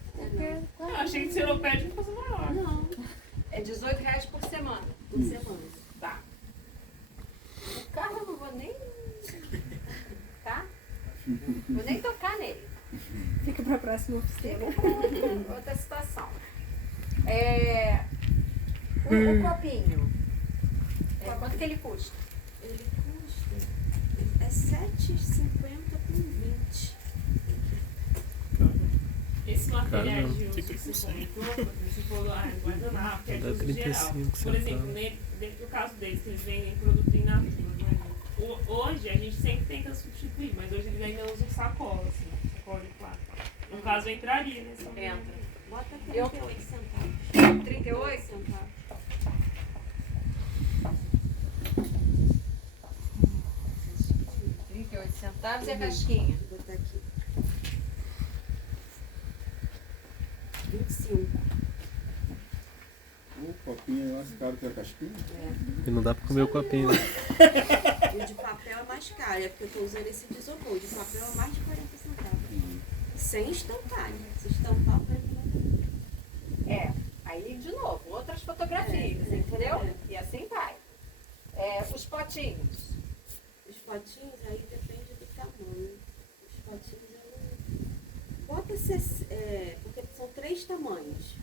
Eu achei que Seropédico fosse maior. Não, É R$18 por semana. por semana. Tá. O carro eu não vou nem. Tá? Vou nem tocar nele. Fica pra próxima oficina. Fica pra outra situação. O copinho. Quanto que ele custa? Ele custa. É R$7,50 por 20. Esse material Caramba, de uso que você comentou, você falou, guardanapo, que é de Dá uso geral. 35 Por exemplo, centavos. dentro do caso deles, que eles vendem produto in natura, né? Hoje a gente sempre tenta substituir, mas hoje eles ainda usam sacola, assim, sacola de plástico. No caso, eu entraria nesse Entra. Bota Eu- 38 centavos. 38? centavos. 38 centavos e a casquinha. Vou botar aqui. 25. O copinho é mais caro que a casquinha? E não dá pra comer o copinho, né? E o de papel é mais caro, é porque eu estou usando esse de isopor. O de papel é mais de 40 centavos. Sem estampar, né? Se estampar, vai virar. Aí, de novo, outras fotografias, entendeu? E assim vai. Os potinhos. Os potinhos aí depende do tamanho. Os potinhos eu não. Bota porque são 3 tamanhos.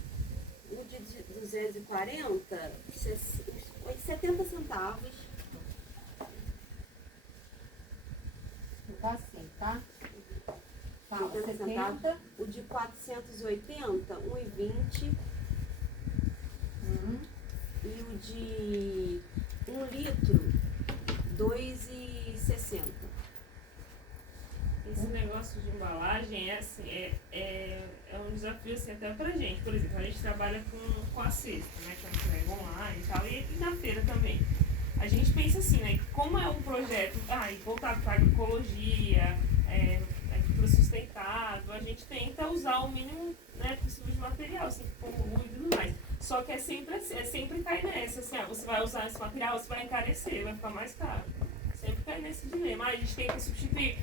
O de 240, 70 centavos. Tá assim, tá? Fala, 70 centavos. O de 480, 1,20. E o de 1 litro, 2,60. Esse negócio de embalagem é um desafio assim, até pra gente. Por exemplo, a gente trabalha com a cesta, né? Com entrega online e tal, e na feira também. A gente pensa assim, né? Como é um projeto voltado para agroecologia, agricultura sustentável, a gente tenta usar o mínimo, né, possível de material, assim, como e tudo mais. Só que é sempre cai nessa, assim, você vai usar esse material, você vai encarecer, vai ficar mais caro. Sempre cai nesse dilema. A gente tenta substituir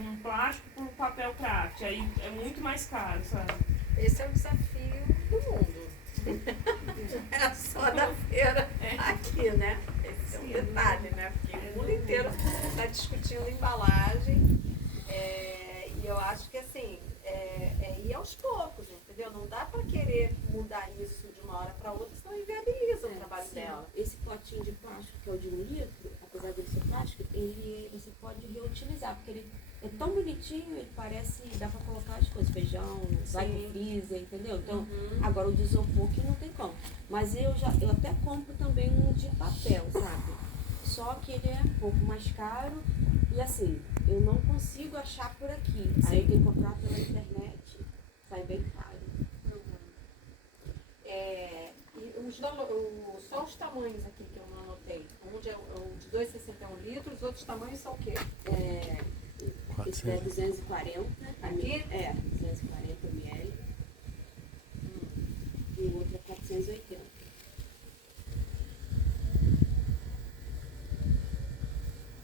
um plástico por um papel craft, aí é muito mais caro, sabe? Esse é o desafio do mundo. É só da feira aqui, né? Esse é um detalhe, né? Porque o mundo inteiro está discutindo embalagem. E eu acho que assim, ir aos poucos, entendeu? Não dá para querer mudar isso de uma hora para outra, senão inviabiliza o trabalho dela. Esse potinho de plástico, que é o de 1 litro, apesar dele ser plástico, você pode reutilizar, porque ele é tão bonitinho, ele parece, dá pra colocar as coisas, feijão, vai pro freezer, entendeu? Então, agora o de isopor que não tem como. Mas eu até compro também um de papel, sabe? Só que ele é um pouco mais caro e assim, eu não consigo achar por aqui. Aí eu tenho que comprar pela internet, sai bem caro. Só os tamanhos aqui que eu não anotei. O de 2,60 é 1 litro, os outros tamanhos são o quê? Esse é 240. Aqui? 240 ml. E o outro é 480.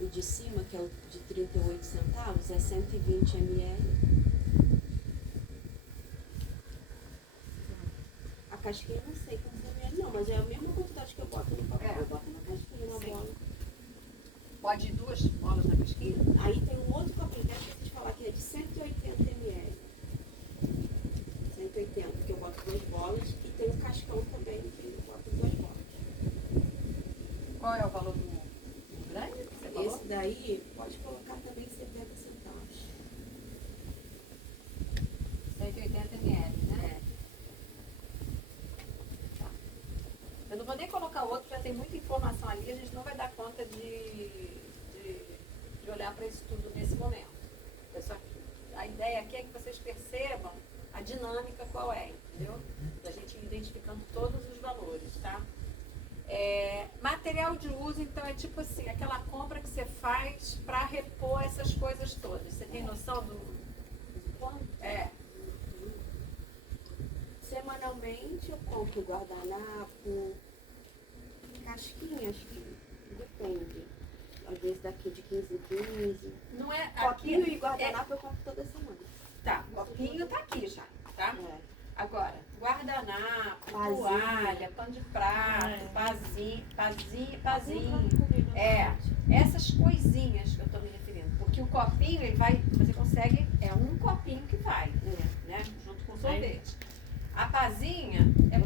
O de cima, que é o de 38 centavos, é 120 ml. A casquinha eu não sei quantos ml não, mas é a mesma quantidade que eu boto no papel. Eu boto na casquinha, na bola. Pode ir 2 bolas na casquinha? Aí tem um outro copinho, que eu esqueci de falar, que é de 180 ml. 180, que eu boto 2 bolas. E tem um cascão também, que eu boto 2 bolas. Qual é o valor do grande? que você falou? Esse daí pode colocar também 70 centavos. 180 ml, né? Eu não vou nem colocar outro, já tem muita informação ali, a gente não vai dar conta de olhar para isso tudo nesse momento. A ideia aqui é que vocês percebam a dinâmica qual é, entendeu? Da gente ir identificando todos os valores, tá? Material de uso, então, é tipo assim, aquela compra que você faz para repor essas coisas todas. Você tem noção do quanto? Semanalmente eu compro guardanapo, casquinha, acho que depende. Às vezes daqui de 15 em 15. Não é Copinho aqui. e guardanapo eu compro toda semana. Tá, copinho tá aqui já, tá? É. Agora, guardanapo, Pazinho. toalha, pano de prato, pazinho. Pazinho. Essas coisinhas que eu tô me referindo. Porque o copinho, ele vai, você consegue, é um copinho que vai, né? Junto com o sorvete. A pazinha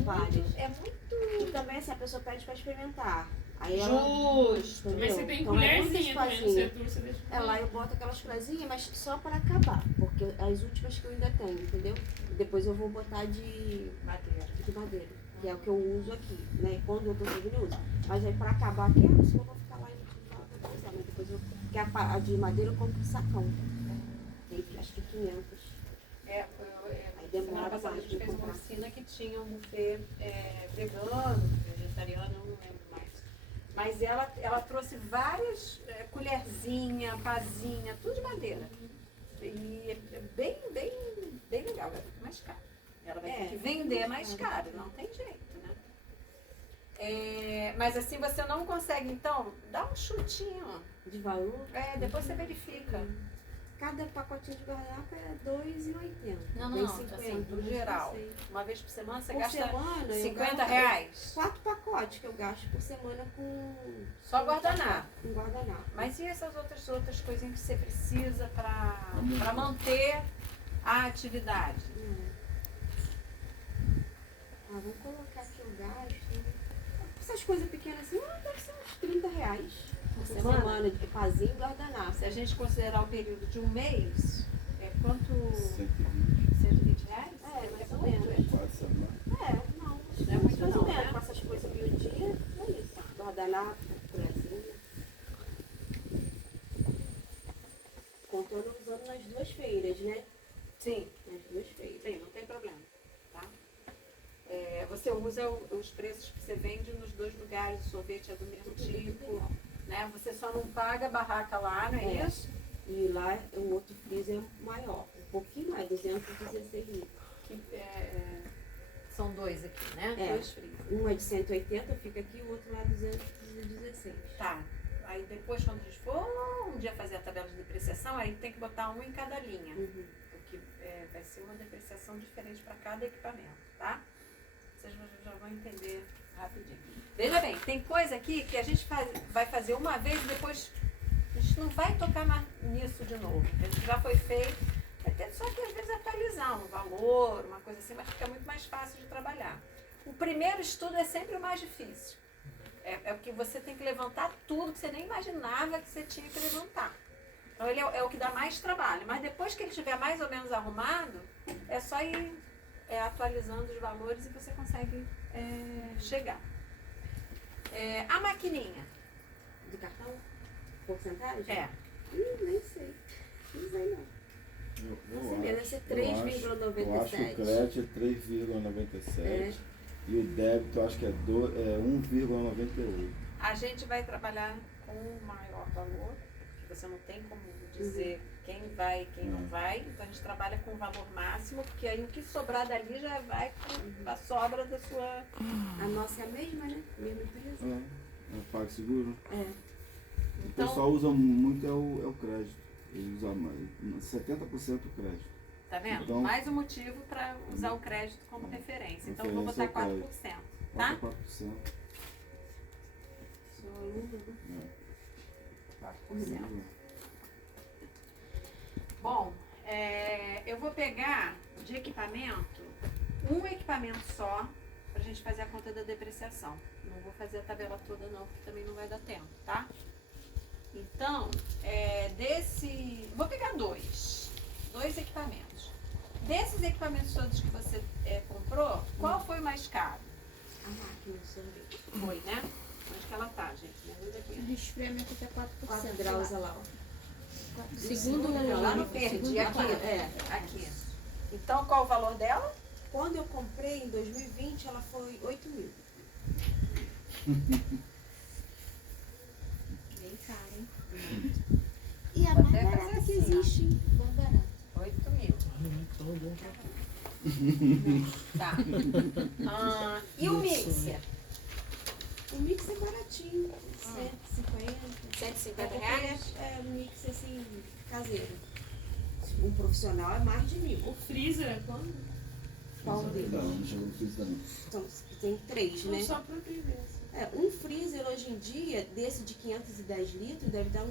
Vários. é E muito também assim, a pessoa pede pra experimentar. Aí justo. Mas você tem Então, é colherzinha muitas também no pazinhas. centro, você deixa. É, lá eu boto aquelas colherzinhas, mas só para acabar. Porque as últimas que eu ainda tenho, entendeu? Depois eu vou botar de madeira, que é o que eu uso aqui, né? Quando eu tô servindo, eu uso. Mas aí para acabar aqui, senão eu vou ficar lá e vou usar. Mas depois eu. Porque a de madeira eu compro sacão. Tem acho que 500. Aí demora Semana passada a mais gente de fez uma comprar. oficina que tinha um buffet vegano, vegetariano, eu não lembro mais. Mas ela trouxe várias colherzinha, pazinha, tudo de madeira. E é bem legal, vai ficar mais caro. Ela vai ter que vender mais caro, não tem jeito, né? Mas assim você não consegue, então, dá um chutinho. De valor? Depois você verifica. Cada pacotinho de guardanapo é R$2,80. Não, assim, no geral. Uma vez por semana você gasta semana, eu R$50? gasto 4 pacotes que eu gasto por semana com... Só guardanapo. Com guardanapo. Mas e essas outras coisinhas que você precisa para manter a atividade? Vamos colocar aqui o gasto. Essas coisas pequenas assim, deve ser uns R$30 por semana de pazinho e guardanapo. Se a gente considerar o período de um mês, é quanto? 120. R$120? Mais ou menos. Quase semana. Não. Não é muito Mais ou não, menos. né? Com essas coisas miudinhas, é isso. Guardanapo, colherzinha. Contando usando nas duas feiras, né? Sim. Nas duas feiras. Sim, não tem problema, tá? Você usa os preços que você vende nos dois lugares, o sorvete é do mesmo tipo, né? Você só não paga a barraca lá, não é isso? E lá o outro freezer é maior, um pouquinho mais, 216 litros. São dois aqui, né? Dois frios. Um é de 180, fica aqui, o outro lá 216. Tá. Aí depois, quando a gente for um dia fazer a tabela de depreciação, aí tem que botar um em cada linha. Porque vai ser uma depreciação diferente para cada equipamento, tá? Vocês já vão entender rapidinho. Veja bem, tem coisa aqui que a gente vai fazer uma vez e depois a gente não vai tocar mais nisso de novo. Isso já foi feito. Vai ter só que às vezes atualizar um valor, uma coisa assim, mas fica muito mais fácil de trabalhar. O primeiro estudo é sempre o mais difícil. É o que você tem que levantar tudo que você nem imaginava que você tinha que levantar. Então ele é o que dá mais trabalho. Mas depois que ele estiver mais ou menos arrumado, é só ir atualizando os valores e você consegue chegar. A maquininha. De cartão? Porcentagem? Nem sei. Não sei não. Deve ser 3,97. Eu acho que o crédito é 3,97 e o débito eu acho que é 1,98. A gente vai trabalhar com o maior valor, porque você não tem como dizer quem vai e quem não vai, então a gente trabalha com o valor máximo, porque aí o que sobrar dali já vai com a sobra da sua... A nossa é a mesma, né? Mesma empresa. É Pago Seguro. O Então, pessoal usa muito é o crédito. Ele usa mais, 70% o crédito. tá vendo? Então, mais um motivo para usar o crédito como referência. Então vou botar 4%, tá? 4%. Só aluga, né? 4%. Bom, eu vou pegar de equipamento, um equipamento só, pra gente fazer a conta da depreciação. Não vou fazer a tabela toda não, porque também não vai dar tempo, tá? Então, vou pegar dois equipamentos. Desses equipamentos todos que você comprou, qual foi o mais caro? A máquina de sorvete. Foi, né? Onde que ela tá, gente? Me ajuda aqui. Resfriamento até 4%. 4 graus lá. lá, ó. Segundo Lá no verde, aqui. Aqui. Então, qual o valor dela? Quando eu comprei em 2020, ela foi 8 mil. Bem caro, hein? E a Vou mais até fazer barata que assim, ó. existe, hein? Mais barata. 8 mil. Tá. E o mixer? O mix é baratinho, 150. 150 reais? É um mix assim, caseiro. Um profissional é mais de 1.000. O freezer é quando? Qual deles? Não chegou no freezer também. Então, tem 3, né? Só pra aprender. Um freezer hoje em dia, desse de 510 litros, deve estar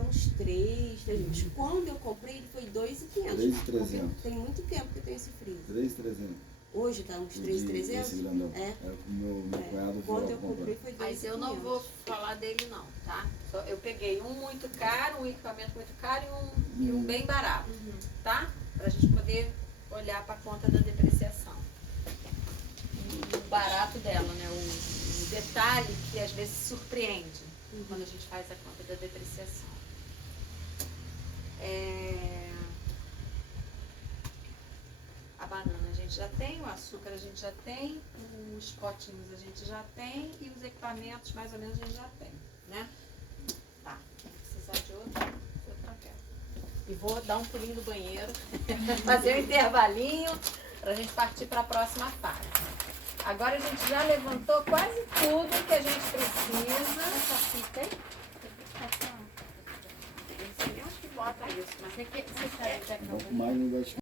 uns 3 litros. Quando eu comprei, ele foi 2.500. 3.300. Tem muito tempo que eu tenho esse freezer. 3.300. Hoje tá uns 3.300? Esse grandão. É. O meu cunhado Quando foi eu comprei foi 2.500. Mas eu não vou falar dele não, tá? Eu peguei um muito caro, um equipamento muito caro e um bem barato, tá? Pra gente poder olhar pra conta da depreciação. E o barato dela, né? O detalhe que às vezes surpreende quando a gente faz a conta da depreciação. A banana a gente já tem, o açúcar a gente já tem, os potinhos a gente já tem e os equipamentos mais ou menos a gente já tem, né? Tá, vou precisar de outra papel. E vou dar um pulinho do banheiro, fazer um intervalinho pra gente partir para a próxima fase. Agora a gente já levantou quase tudo que a gente precisa. Essa fita aí? Eu acho que bota isso, mas Você sabe até que Um pouco mais no